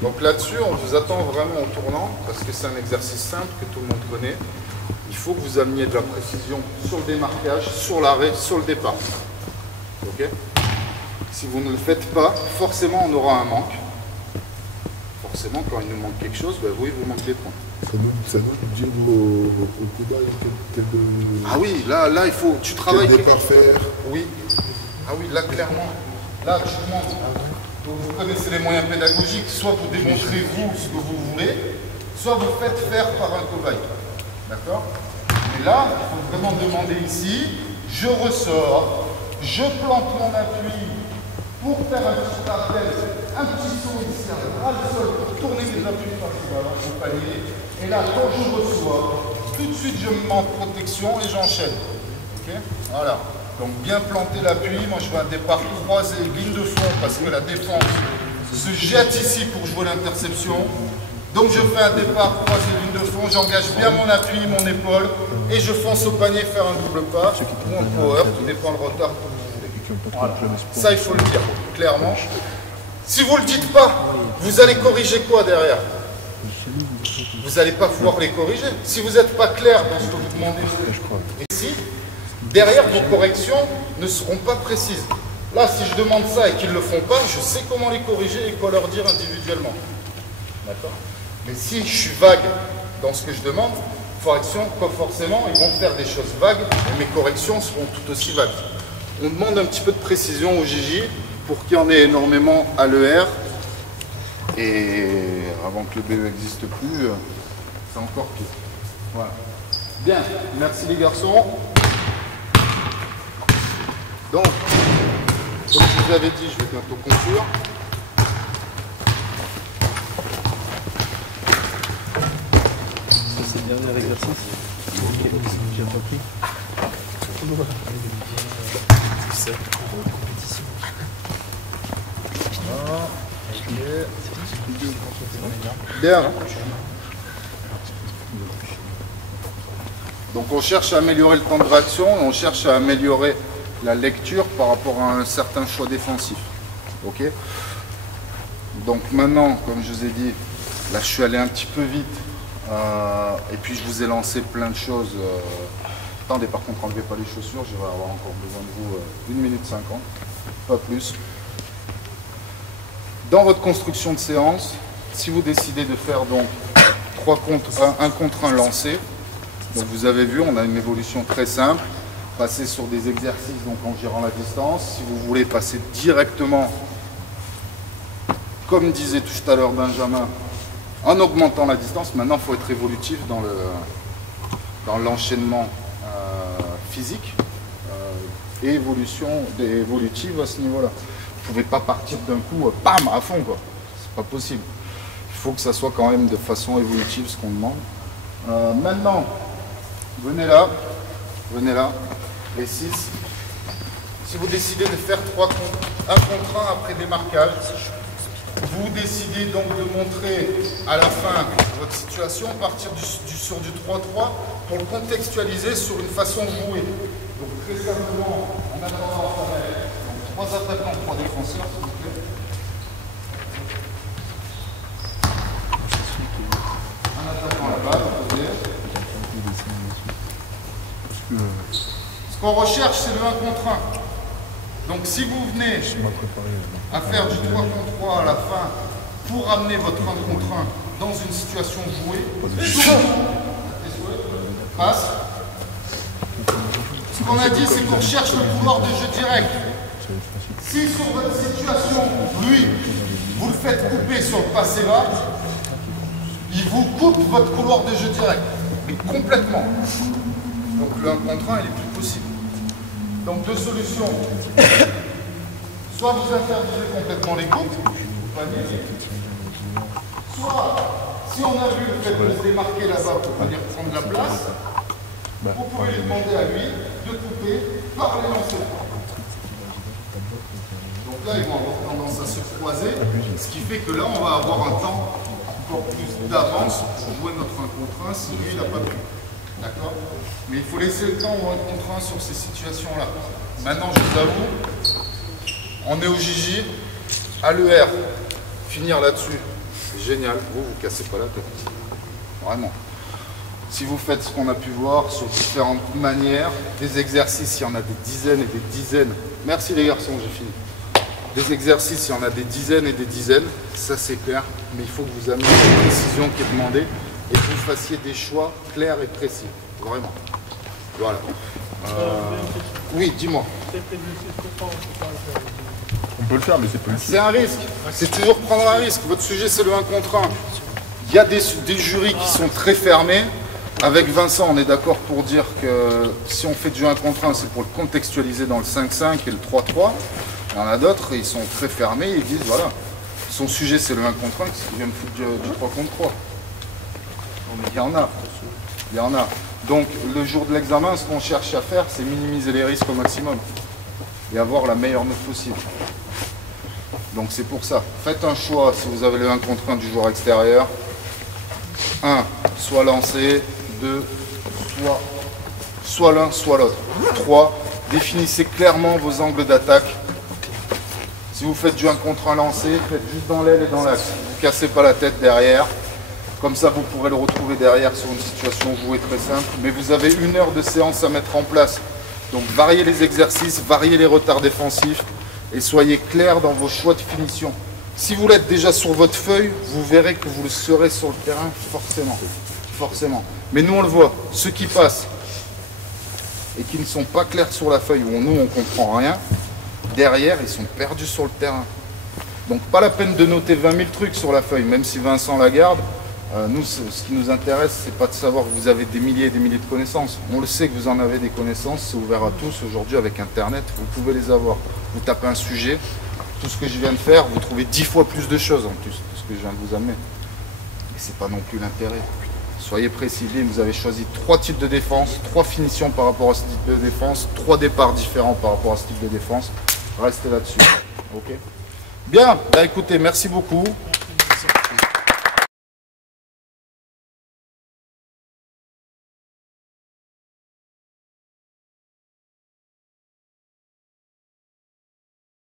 Donc là-dessus, on vous attend vraiment en tournant, parce que c'est un exercice simple que tout le monde connaît. Il faut que vous ameniez de la précision sur le démarquage, sur l'arrêt, sur le départ. Ok? Si vous ne le faites pas, forcément on aura un manque. Forcément, quand il nous manque quelque chose, bah oui, vous manquez des points. Ça nous dit au combat, Ah oui, là il faut, tu travailles. Quel départ faire? Oui. Ah oui, là clairement. Là, tu demandes. Vous connaissez les moyens pédagogiques, soit vous démontrez vous ce que vous voulez, soit vous faites faire par un cobaye. D'accord? Mais là, il faut vraiment demander ici, je ressors, je plante mon appui pour faire un petit rappel, un petit saut ici, un ras le sol pour tourner mes appuis principaux au palier. Et là, quand je reçois, tout de suite je me mets en protection et j'enchaîne. Ok? Voilà. Donc bien planter l'appui, moi je veux un départ croisé, ligne de fond, parce que la défense se jette ici pour jouer l'interception. Donc je fais un départ croisé, ligne de fond, j'engage bien mon appui, mon épaule, et je fonce au panier faire un double pas, ou un power, tout dépend le retard que vous voulez. Voilà. Ça il faut le dire, clairement. Si vous ne le dites pas, vous allez corriger quoi derrière? Vous n'allez pas pouvoir les corriger. Si vous n'êtes pas clair dans ce que vous demandez, ici, derrière, vos corrections ne seront pas précises. Là, si je demande ça et qu'ils ne le font pas, je sais comment les corriger et quoi leur dire individuellement. D'accord? Mais si je suis vague dans ce que je demande, forcément, ils vont faire des choses vagues et mes corrections seront tout aussi vagues. On demande un petit peu de précision au JJ pour qu'il y en ait énormément à l'ER. Et avant que le BE n'existe plus, c'est encore pire. Voilà. Bien, merci les garçons. Donc, comme je vous avais dit, je vais bientôt conclure. Ça c'est le dernier exercice. J'ai pas pris. C'est ça. Compétition. Voilà. Bien. Donc on cherche à améliorer le temps de réaction, on cherche à améliorer la lecture par rapport à un certain choix défensif. Ok? Donc maintenant, comme je vous ai dit, là je suis allé un petit peu vite et puis je vous ai lancé plein de choses Attendez, par contre, enlevez pas les chaussures, je vais avoir encore besoin de vous 1 minute 50, pas plus. Dans votre construction de séance, si vous décidez de faire donc 1 contre 1 lancé, donc vous avez vu, on a une évolution très simple, passer sur des exercices donc en gérant la distance. Si vous voulez passer directement, comme disait tout à l'heure Benjamin, en augmentant la distance, maintenant il faut être évolutif dans l'enchaînement physique et évolutive à ce niveau-là. Vous ne pouvez pas partir d'un coup, bam, à fond, quoi. C'est pas possible. Il faut que ça soit quand même de façon évolutive ce qu'on demande. Maintenant, venez là, les 6. Si vous décidez de faire 1 contre 1 après démarquage, vous décidez donc de montrer à la fin votre situation à partir sur du 3-3 pour le contextualiser sur une façon jouée. Donc très simplement, en attendant 3 attaquants, 3 défenseurs, s'il vous plaît. Un attaquant là-bas, posé. Ce qu'on recherche, c'est le 1 contre 1. Donc si vous venez à faire du 3 contre 3 à la fin pour amener votre 1 contre 1 dans une situation jouée, passe. Ce qu'on a dit, c'est qu'on cherche le couloir de jeu direct. Si sur votre situation, lui, vous le faites couper sur le passé là, il vous coupe votre couloir de jeu direct. Mais complètement. Donc le 1 contre 1, il est plus possible. Donc 2 solutions. Soit vous interdisez complètement les coupes, soit, si on a vu le fait de se démarquer là-bas pour venir prendre la place, vous pouvez lui demander à lui de couper par les lancers. Donc là, ils vont avoir tendance à se croiser, ce qui fait que là, on va avoir un temps encore plus d'avance pour jouer notre 1 contre 1 si lui, il n'a pas pu. D'accord? Mais il faut laisser le temps au 1 contre 1 sur ces situations-là. Maintenant, je vous avoue, on est au JJ, à l'ER, finir là-dessus, c'est génial. Vous cassez pas la tête. Vraiment. Si vous faites ce qu'on a pu voir sur différentes manières, des exercices, il y en a des dizaines et des dizaines. Merci les garçons, j'ai fini. Des exercices, il y en a des dizaines et des dizaines, ça c'est clair, mais il faut que vous ameniez une précision qui est demandée et que vous fassiez des choix clairs et précis, vraiment. Voilà. Oui, dis-moi. On peut le faire, mais c'est pas utile. C'est un risque, c'est toujours prendre un risque. Votre sujet, c'est le 1 contre 1. Il y a des jurys qui sont très fermés. Avec Vincent, on est d'accord pour dire que si on fait du 1 contre 1, c'est pour le contextualiser dans le 5-5 et le 3-3. Il y en a d'autres, ils sont très fermés, ils disent voilà, son sujet c'est le 1 contre 1, qu'est-ce qu'il vient me foutre du 3 contre 3. Il y en a. Donc le jour de l'examen, ce qu'on cherche à faire, c'est minimiser les risques au maximum et avoir la meilleure note possible. Donc c'est pour ça. Faites un choix si vous avez le 1 contre 1 du joueur extérieur. 1, soit lancé. 2, soit l'un, soit l'autre. 3, définissez clairement vos angles d'attaque. Si vous faites du 1 contre 1 lancé, faites juste dans l'aile et dans l'axe. Ne vous cassez pas la tête derrière. Comme ça, vous pourrez le retrouver derrière sur une situation jouée très simple. Mais vous avez 1 heure de séance à mettre en place. Donc variez les exercices, variez les retards défensifs et soyez clair dans vos choix de finition. Si vous l'êtes déjà sur votre feuille, vous verrez que vous le serez sur le terrain forcément. Forcément. Mais nous on le voit, ceux qui passent et qui ne sont pas clairs sur la feuille, où nous on ne comprend rien, derrière ils sont perdus sur le terrain. Donc pas la peine de noter 20 000 trucs sur la feuille, même si Vincent la garde. Nous, ce qui nous intéresse, c'est pas de savoir que vous avez des milliers et des milliers de connaissances. On le sait que vous en avez des connaissances, c'est ouvert à tous. Aujourd'hui avec Internet, vous pouvez les avoir. Vous tapez un sujet, tout ce que je viens de faire, vous trouvez 10 fois plus de choses en plus, de ce que je viens de vous amener. Et c'est pas non plus l'intérêt. Soyez précis, vous avez choisi 3 types de défense, 3 finitions par rapport à ce type de défense, 3 départs différents par rapport à ce type de défense. Restez là-dessus. Ok. Bien, bah écoutez, merci beaucoup.